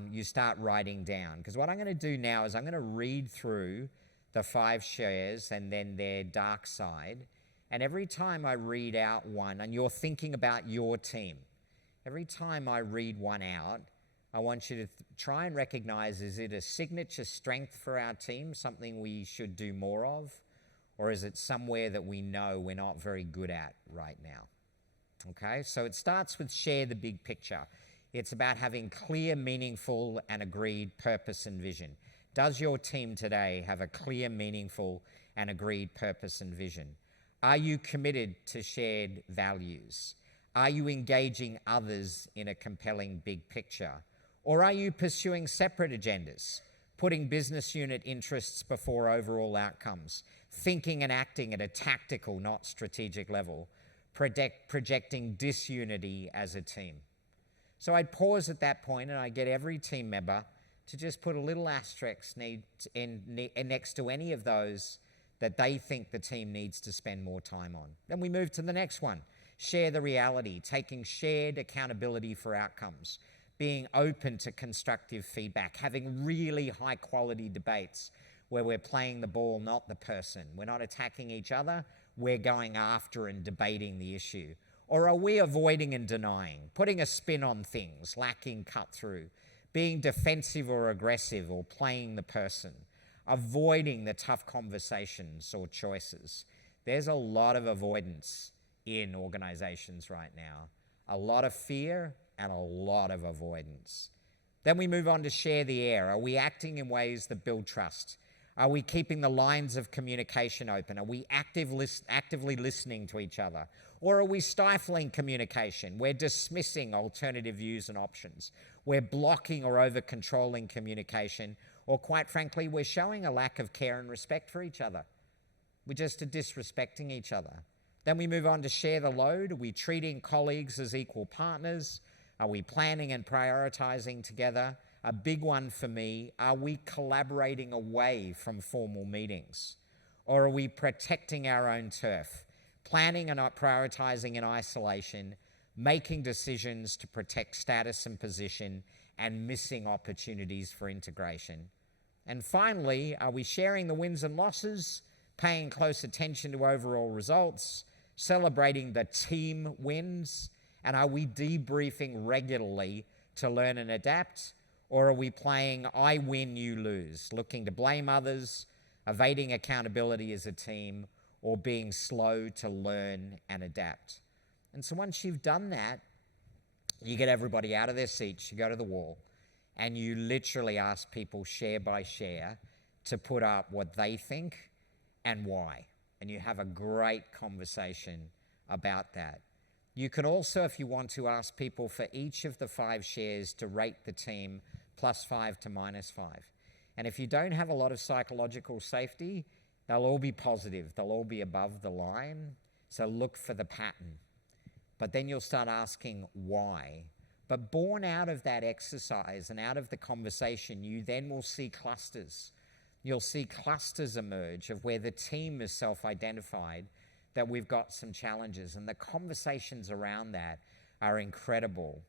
You start writing down. Because what I'm going to do now is I'm going to read through the 5 shares and then their dark side. And every time I read out one, and you're thinking about your team, every time I read one out, I want you to try and recognize, is it a signature strength for our team, something we should do more of, or is it somewhere that we know we're not very good at right now? Okay, so it starts with share the big picture. It's about having clear, meaningful, and agreed purpose and vision. Does your team today have a clear, meaningful, and agreed purpose and vision? Are you committed to shared values? Are you engaging others in a compelling big picture? Or are you pursuing separate agendas, putting business unit interests before overall outcomes, thinking and acting at a tactical, not strategic level, projecting disunity as a team? So I'd pause at that point and I'd get every team member to just put a little asterisk next to any of those that they think the team needs to spend more time on. Then we move to the next one. Share the reality, taking shared accountability for outcomes, being open to constructive feedback, having really high quality debates where we're playing the ball, not the person. We're not attacking each other, we're going after and debating the issue. Or are we avoiding and denying, putting a spin on things, lacking cut through, being defensive or aggressive or playing the person, avoiding the tough conversations or choices? There's a lot of avoidance in organizations right now, a lot of fear and a lot of avoidance. Then we move on to share the air. Are we acting in ways that build trust? Are we keeping the lines of communication open? Are we actively listening to each other? Or are we stifling communication? We're dismissing alternative views and options. We're blocking or over-controlling communication. Or quite frankly, we're showing a lack of care and respect for each other. We're just disrespecting each other. Then we move on to share the load. Are we treating colleagues as equal partners? Are we planning and prioritizing together? A big one for me, are we collaborating away from formal meetings? Or are we protecting our own turf, planning and not prioritizing in isolation, making decisions to protect status and position, and missing opportunities for integration? And finally, are we sharing the wins and losses, paying close attention to overall results, celebrating the team wins, and are we debriefing regularly to learn and adapt? Or are we playing I win, you lose, looking to blame others, evading accountability as a team, or being slow to learn and adapt? And so once you've done that, you get everybody out of their seats, you go to the wall, and you literally ask people share by share to put up what they think and why. And you have a great conversation about that. You can also, if you want to, ask people for each of the 5 shares to rate the team +5 to -5. And if you don't have a lot of psychological safety, they'll all be positive. They'll all be above the line. So look for the pattern. But then you'll start asking why. But born out of that exercise and out of the conversation, you then will see clusters. You'll see clusters emerge of where the team is self-identified that we've got some challenges, and the conversations around that are incredible.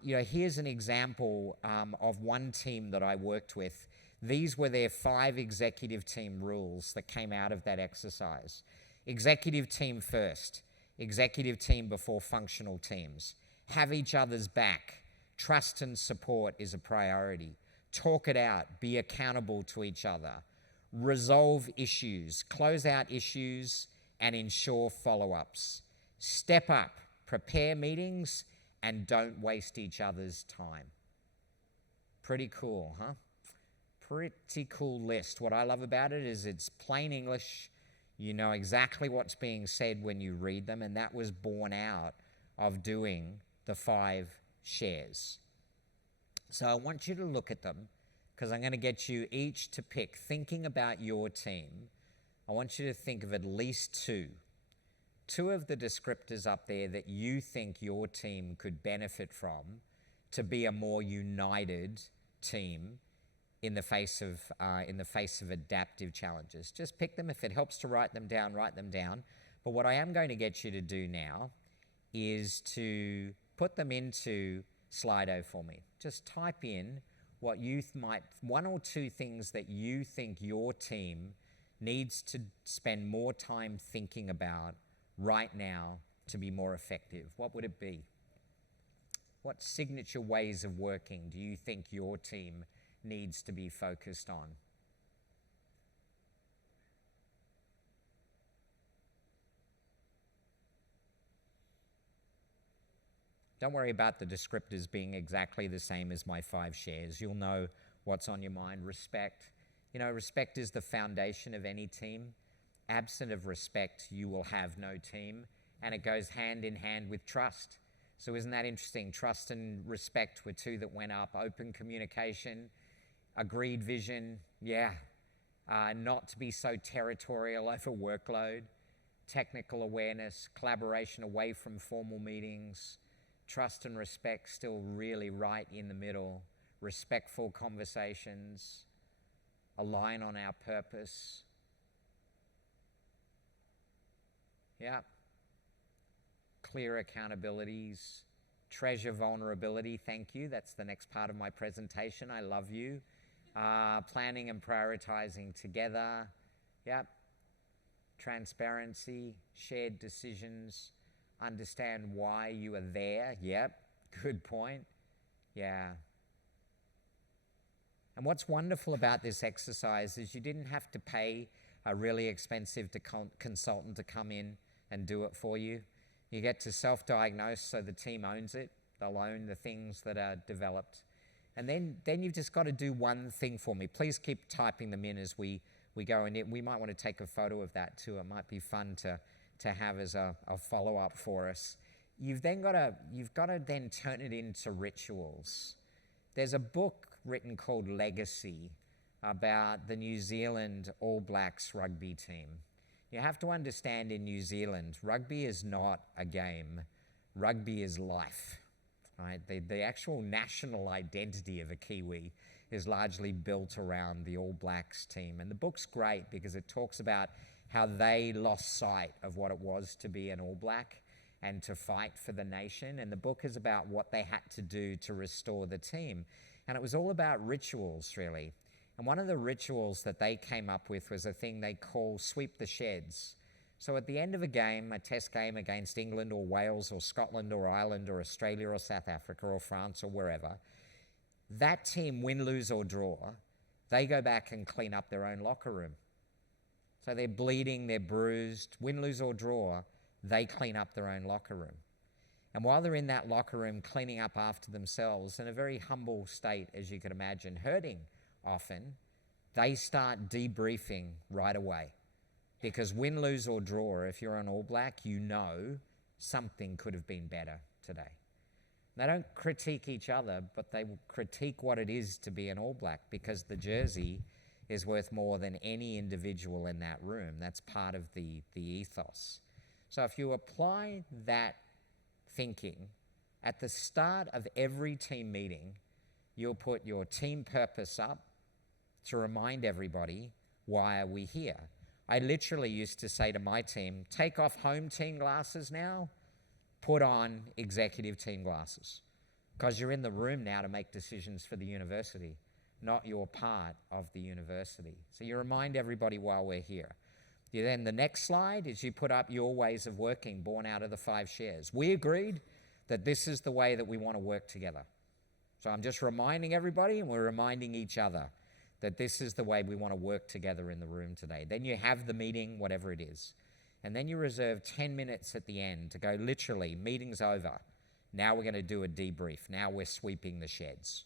Here's an example of one team that I worked with. These were their 5 executive team rules that came out of that exercise. Executive team first, executive team before functional teams. Have each other's back. Trust and support is a priority. Talk it out, be accountable to each other. Resolve issues, close out issues, and ensure follow-ups. Step up, prepare meetings, and don't waste each other's time. Pretty cool, huh? Pretty cool list. What I love about it is it's plain English. You know exactly what's being said when you read them, and that was born out of doing the 5 shares. So I want you to look at them, because I'm going to get you each to pick, thinking about your team, I want you to think of at least 2 of the descriptors up there that you think your team could benefit from to be a more united team in the face of adaptive challenges. Just pick them. If it helps to write them down, write them down. But what I am going to get you to do now is to put them into Slido for me. Just type in what you might, 1 or 2 things that you think your team needs to spend more time thinking about right now to be more effective. What would it be? What signature ways of working do you think your team needs to be focused on? Don't worry about the descriptors being exactly the same as my 5 shares. You'll know what's on your mind. Respect. Respect is the foundation of any team. Absent of respect, you will have no team, and it goes hand in hand with trust. So isn't that interesting? Trust and respect were 2 that went up. Open communication, agreed vision, not to be so territorial over workload, technical awareness, collaboration away from formal meetings, trust and respect still really right in the middle, respectful conversations, align on our purpose, Yeah. Clear accountabilities. Treasure vulnerability. Thank you. That's the next part of my presentation. I love you. Planning and prioritizing together. Yep. Transparency. Shared decisions. Understand why you are there. Yep. Good point. Yeah. And what's wonderful about this exercise is you didn't have to pay a really expensive consultant to come in and do it for you. You get to self-diagnose so the team owns it. They'll own the things that are developed. And then you've just got to do one thing for me. Please keep typing them in as we go. And we might want to take a photo of that too. It might be fun to have as a follow-up for us. You've got to then turn it into rituals. There's a book written called Legacy about the New Zealand All Blacks rugby team. You have to understand, in New Zealand, rugby is not a game. Rugby is life, right? The actual national identity of a Kiwi is largely built around the All Blacks team. And the book's great because it talks about how they lost sight of what it was to be an All Black and to fight for the nation. And the book is about what they had to do to restore the team. And it was all about rituals, really. And one of the rituals that they came up with was a thing they call sweep the sheds. So at the end of a game, a test game against England or Wales or Scotland or Ireland or Australia or South Africa or France or wherever, that team, win, lose or draw, they go back and clean up their own locker room. So they're bleeding, they're bruised, win, lose or draw, they clean up their own locker room. And while they're in that locker room cleaning up after themselves in a very humble state, as you can imagine, hurting often, they start debriefing right away. Because win, lose or draw, if you're an All Black, you know something could have been better today. They don't critique each other, but they will critique what it is to be an All Black, because the jersey is worth more than any individual in that room. That's part of the ethos. So if you apply that thinking at the start of every team meeting, you'll put your team purpose up to remind everybody, why are we here? I literally used to say to my team, take off home team glasses now, put on executive team glasses, because you're in the room now to make decisions for the university, not you're part of the university. So you remind everybody while we're here. Then the next slide is you put up your ways of working born out of the 5 shares. We agreed that this is the way that we want to work together. So I'm just reminding everybody, and we're reminding each other, that this is the way we want to work together in the room today. Then you have the meeting, whatever it is. And then you reserve 10 minutes at the end to go, literally, meeting's over. Now we're going to do a debrief. Now we're sweeping the sheds.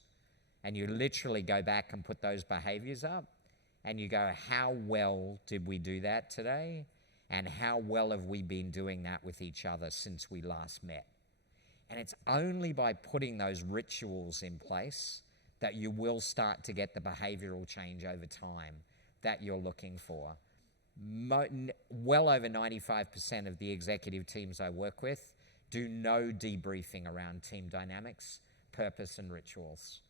And you literally go back and put those behaviors up. And you go, how well did we do that today? And how well have we been doing that with each other since we last met? And it's only by putting those rituals in place that you will start to get the behavioral change over time that you're looking for. Well over 95% of the executive teams I work with do no debriefing around team dynamics, purpose, and rituals.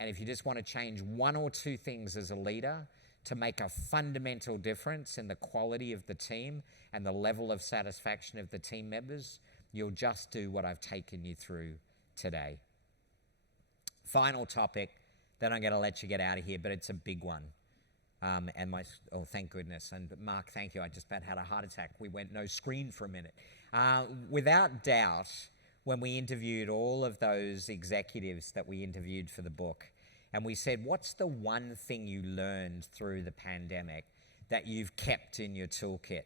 And if you just want to change 1 or 2 things as a leader to make a fundamental difference in the quality of the team and the level of satisfaction of the team members, you'll just do what I've taken you through today. Final topic, then I'm going to let you get out of here, but it's a big one. Thank goodness. And Mark, thank you. I just about had a heart attack. We went no screen for a minute. Without doubt, when we interviewed all of those executives that we interviewed for the book, and we said, what's the one thing you learned through the pandemic that you've kept in your toolkit,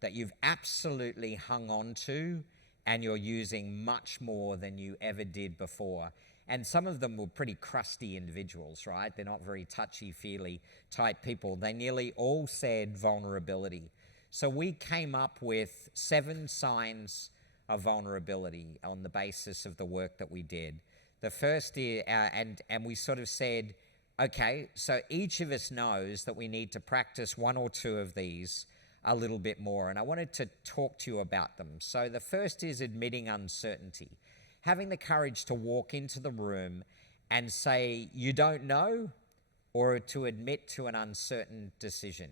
that you've absolutely hung on to and you're using much more than you ever did before? And some of them were pretty crusty individuals, right? They're not very touchy-feely type people. They nearly all said vulnerability. So we came up with 7 signs of vulnerability on the basis of the work that we did. The first is, and we sort of said, okay, so each of us knows that we need to practice 1 or 2 of these a little bit more. And I wanted to talk to you about them. So the first is admitting uncertainty. Having the courage to walk into the room and say you don't know, or to admit to an uncertain decision.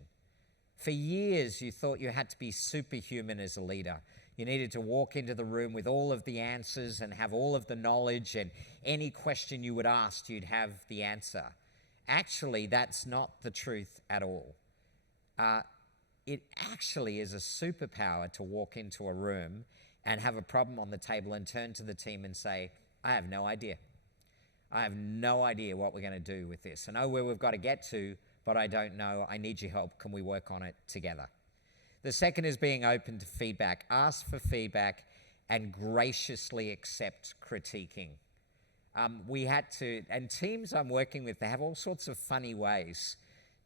For years, you thought you had to be superhuman as a leader. You needed to walk into the room with all of the answers and have all of the knowledge, and any question you would ask, you'd have the answer. Actually, that's not the truth at all. It actually is a superpower to walk into a room and have a problem on the table and turn to the team and say, I have no idea. I have no idea what we're going to do with this. I know where we've got to get to, but I don't know. I need your help. Can we work on it together? The second is being open to feedback. Ask for feedback and graciously accept critiquing. We had to, and teams I'm working with, they have all sorts of funny ways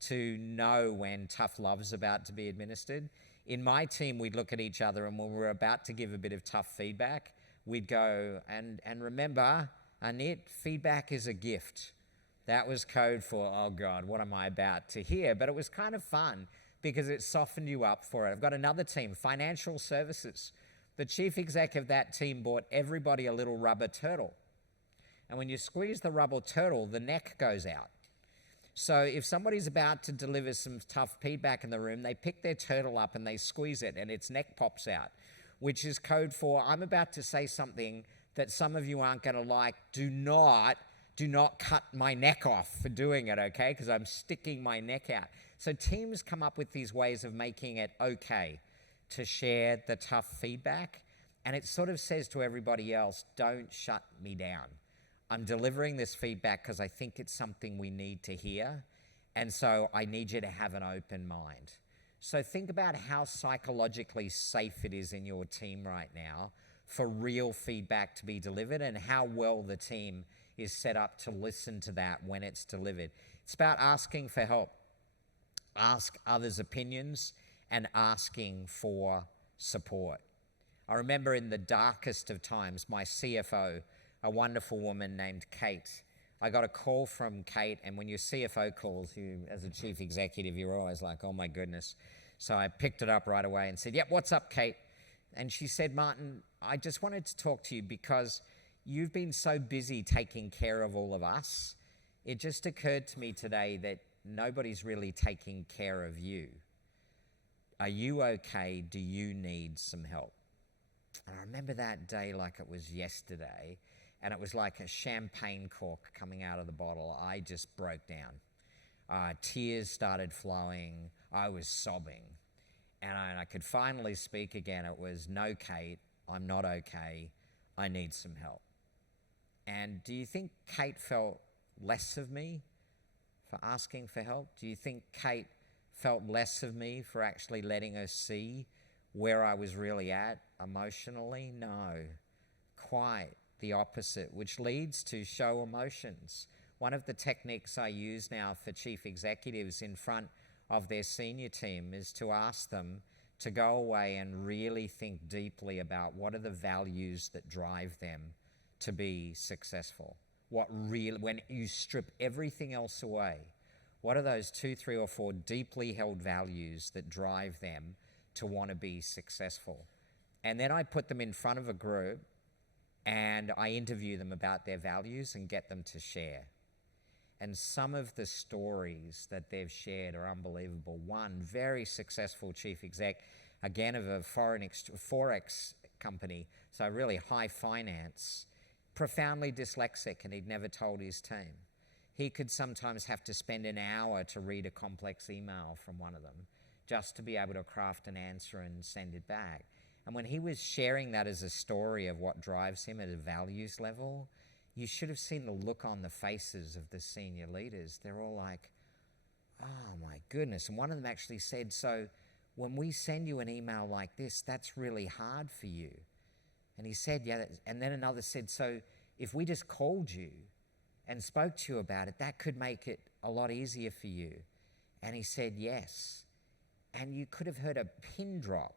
to know when tough love's about to be administered. In my team, we'd look at each other, and when we were about to give a bit of tough feedback, we'd go, and remember, Anit, feedback is a gift. That was code for, oh God, what am I about to hear? But it was kind of fun because it softened you up for it. I've got another team, financial services. The chief exec of that team bought everybody a little rubber turtle. And when you squeeze the rubber turtle, the neck goes out. So if somebody's about to deliver some tough feedback in the room, they pick their turtle up and they squeeze it and its neck pops out, which is code for, I'm about to say something that some of you aren't going to like. Do not cut my neck off for doing it, okay? Because I'm sticking my neck out. So teams come up with these ways of making it okay to share the tough feedback. And it sort of says to everybody else, don't shut me down. I'm delivering this feedback because I think it's something we need to hear. And so I need you to have an open mind. So think about how psychologically safe it is in your team right now for real feedback to be delivered, and how well the team is set up to listen to that when it's delivered. It's about asking for help. Ask others' opinions and asking for support. I remember in the darkest of times, my CFO, a wonderful woman named Kate, I got a call from Kate, and when your CFO calls you as a chief executive, you're always like, oh my goodness. So I picked it up right away and said, yep, what's up, Kate? And she said, Martin, I just wanted to talk to you because you've been so busy taking care of all of us. It just occurred to me today that nobody's really taking care of you. Are you okay? Do you need some help? And I remember that day like it was yesterday, and it was like a champagne cork coming out of the bottle. I just broke down. Tears started flowing. I was sobbing. And I could finally speak again. It was, no, Kate, I'm not okay. I need some help. And do you think Kate felt less of me for asking for help? Do you think Kate felt less of me for actually letting her see where I was really at emotionally? No, quite the opposite, which leads to show emotions. One of the techniques I use now for chief executives in front of their senior team is to ask them to go away and really think deeply about what are the values that drive them to be successful. When you strip everything else away, what are those 2, 3, or 4 deeply held values that drive them to want to be successful? And then I put them in front of a group and I interview them about their values and get them to share. And some of the stories that they've shared are unbelievable. One very successful chief exec, again of a Forex company, so really high finance, profoundly dyslexic, and he'd never told his team. He could sometimes have to spend an hour to read a complex email from one of them just to be able to craft an answer and send it back. And when he was sharing that as a story of what drives him at a values level, you should have seen the look on the faces of the senior leaders. They're all like, oh my goodness. And one of them actually said, so when we send you an email like this, that's really hard for you. And he said, yeah. And then another said, so if we just called you and spoke to you about it, that could make it a lot easier for you. And he said, yes. And you could have heard a pin drop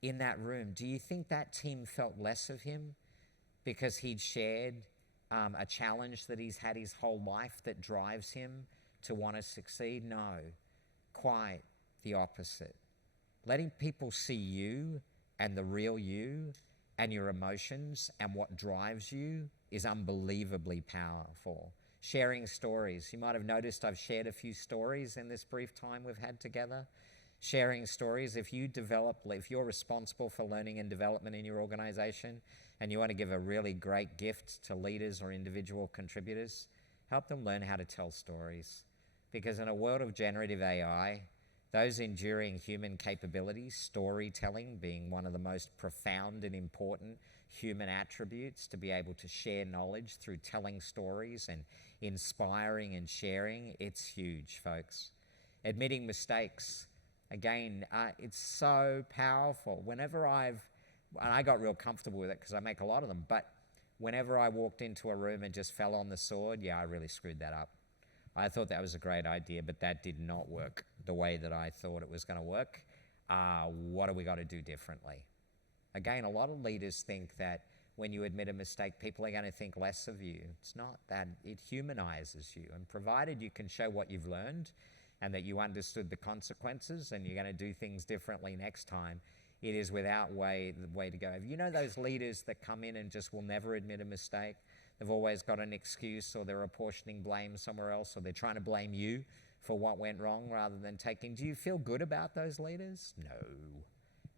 in that room. Do you think that team felt less of him because he'd shared a challenge that he's had his whole life that drives him to want to succeed? No, quite the opposite. Letting people see you and the real you and your emotions and what drives you is unbelievably powerful. Sharing stories. You might have noticed I've shared a few stories in this brief time we've had together. Sharing stories. If you're responsible for learning and development in your organization and you want to give a really great gift to leaders or individual contributors, help them learn how to tell stories. Because in a world of generative AI, those enduring human capabilities, storytelling being one of the most profound and important human attributes, to be able to share knowledge through telling stories and inspiring and sharing, it's huge, folks. Admitting mistakes, again, it's so powerful. And I got real comfortable with it because I make a lot of them, but whenever I walked into a room and just fell on the sword, I really screwed that up. I thought that was a great idea, but that did not work the way that I thought it was going to work. What do we got to do differently? Again, a lot of leaders think that when you admit a mistake, people are going to think less of you. It's not that. It humanizes you. And provided you can show what you've learned and that you understood the consequences and you're going to do things differently next time, it is without the way to go. You know those leaders that come in and just will never admit a mistake? They've always got an excuse, or they're apportioning blame somewhere else, or they're trying to blame you for what went wrong rather than taking. Do you feel good about those leaders?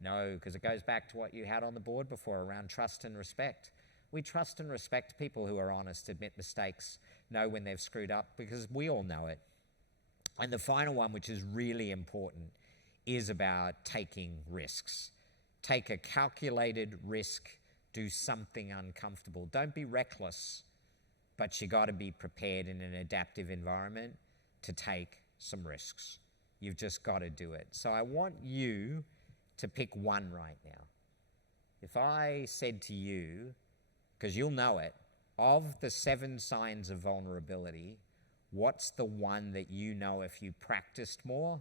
No, because it goes back to what you had on the board before around trust and respect. We trust and respect people who are honest, admit mistakes, know when they've screwed up, because we all know it. And the final one, which is really important, is about taking risks. Take a calculated risk. Do something uncomfortable. Don't be reckless, but you got to be prepared in an adaptive environment to take some risks. You've just got to do it. So I want you to pick one right now. If I said to you, because you'll know it, of the 7 signs of vulnerability, what's the one that you know if you practiced more,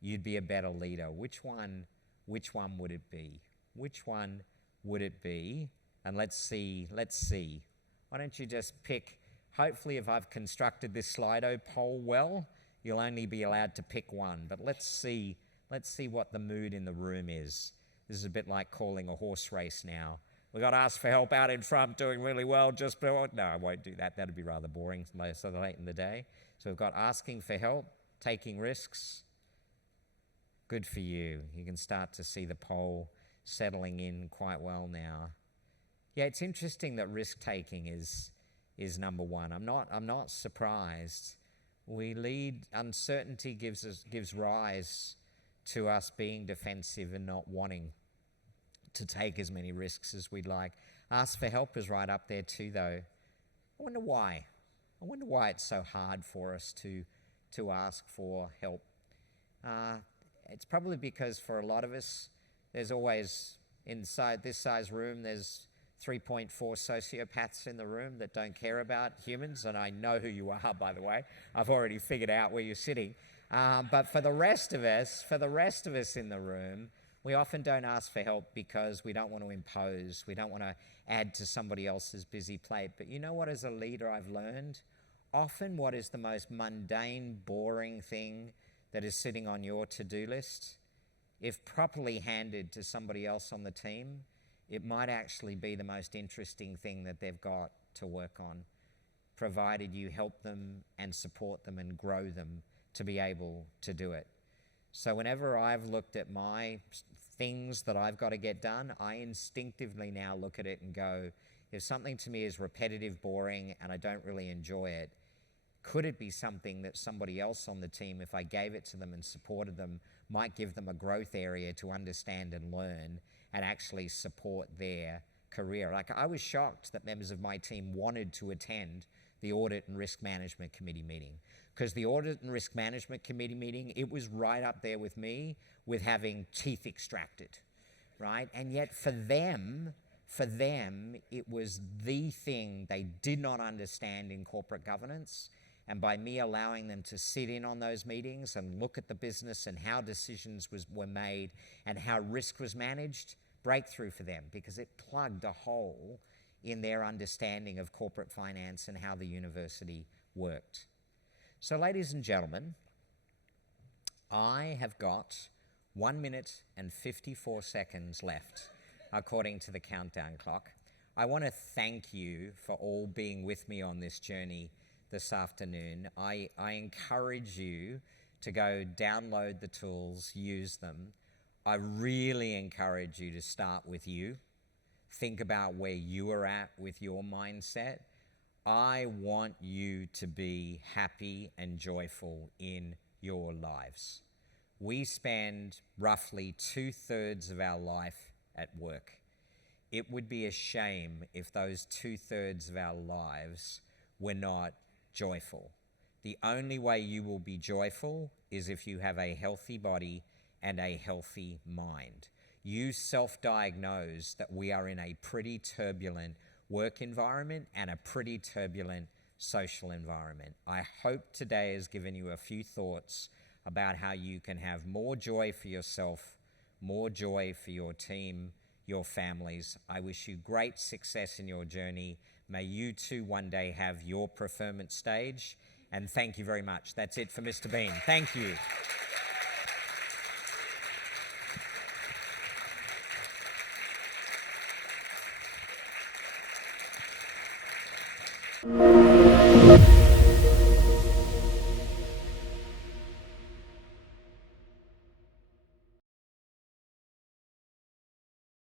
you'd be a better leader? Which one would it be? Which one would it be? And let's see. Why don't you just pick, hopefully if I've constructed this Slido poll well, you'll only be allowed to pick one, but let's see what the mood in the room is. This is a bit like calling a horse race now. We got to ask for help out in front, doing really well, no, I won't do that. That'd be rather boring so late in the day. So we've got asking for help, taking risks. Good for you. You can start to see the poll settling in quite well now. Yeah, it's interesting that risk-taking is number one. I'm not surprised. We lead, uncertainty gives rise to us being defensive and not wanting to take as many risks as we'd like. Ask for help is right up there too, though. I wonder why. It's so hard for us to ask for help. It's probably because for a lot of us, there's always, inside this size room, there's 3.4 sociopaths in the room that don't care about humans, and I know who you are, by the way. I've already figured out where you're sitting. But for the rest of us in the room, we often don't ask for help because we don't want to impose. We don't want to add to somebody else's busy plate. But you know what, as a leader, I've learned? Often what is the most mundane, boring thing that is sitting on your to-do list, if properly handed to somebody else on the team, it might actually be the most interesting thing that they've got to work on, provided you help them and support them and grow them to be able to do it. So whenever I've looked at my things that I've got to get done, I instinctively now look at it and go, if something to me is repetitive, boring, and I don't really enjoy it, could it be something that somebody else on the team, if I gave it to them and supported them, might give them a growth area to understand and learn and actually support their career? Like, I was shocked that members of my team wanted to attend the Audit and Risk Management Committee meeting, because the Audit and Risk Management Committee meeting, it was right up there with me with having teeth extracted, right? And yet for them, it was the thing they did not understand in corporate governance. And by me allowing them to sit in on those meetings and look at the business and how decisions were made and how risk was managed, breakthrough for them, because it plugged a hole in their understanding of corporate finance and how the university worked. So ladies and gentlemen, I have got 1 minute and 54 seconds left, according to the countdown clock. I want to thank you for all being with me on this journey this afternoon. I encourage you to go download the tools, use them. I really encourage you to start with you. Think about where you are at with your mindset. I want you to be happy and joyful in your lives. We spend roughly 2/3 of our life at work. It would be a shame if those 2/3 of our lives were not joyful. The only way you will be joyful is if you have a healthy body and a healthy mind. You self-diagnose that we are in a pretty turbulent work environment and a pretty turbulent social environment. I hope today has given you a few thoughts about how you can have more joy for yourself, more joy for your team, your families. I wish you great success in your journey. May you too one day have your preferment stage. And thank you very much. That's it for Mr. Bean. Thank you.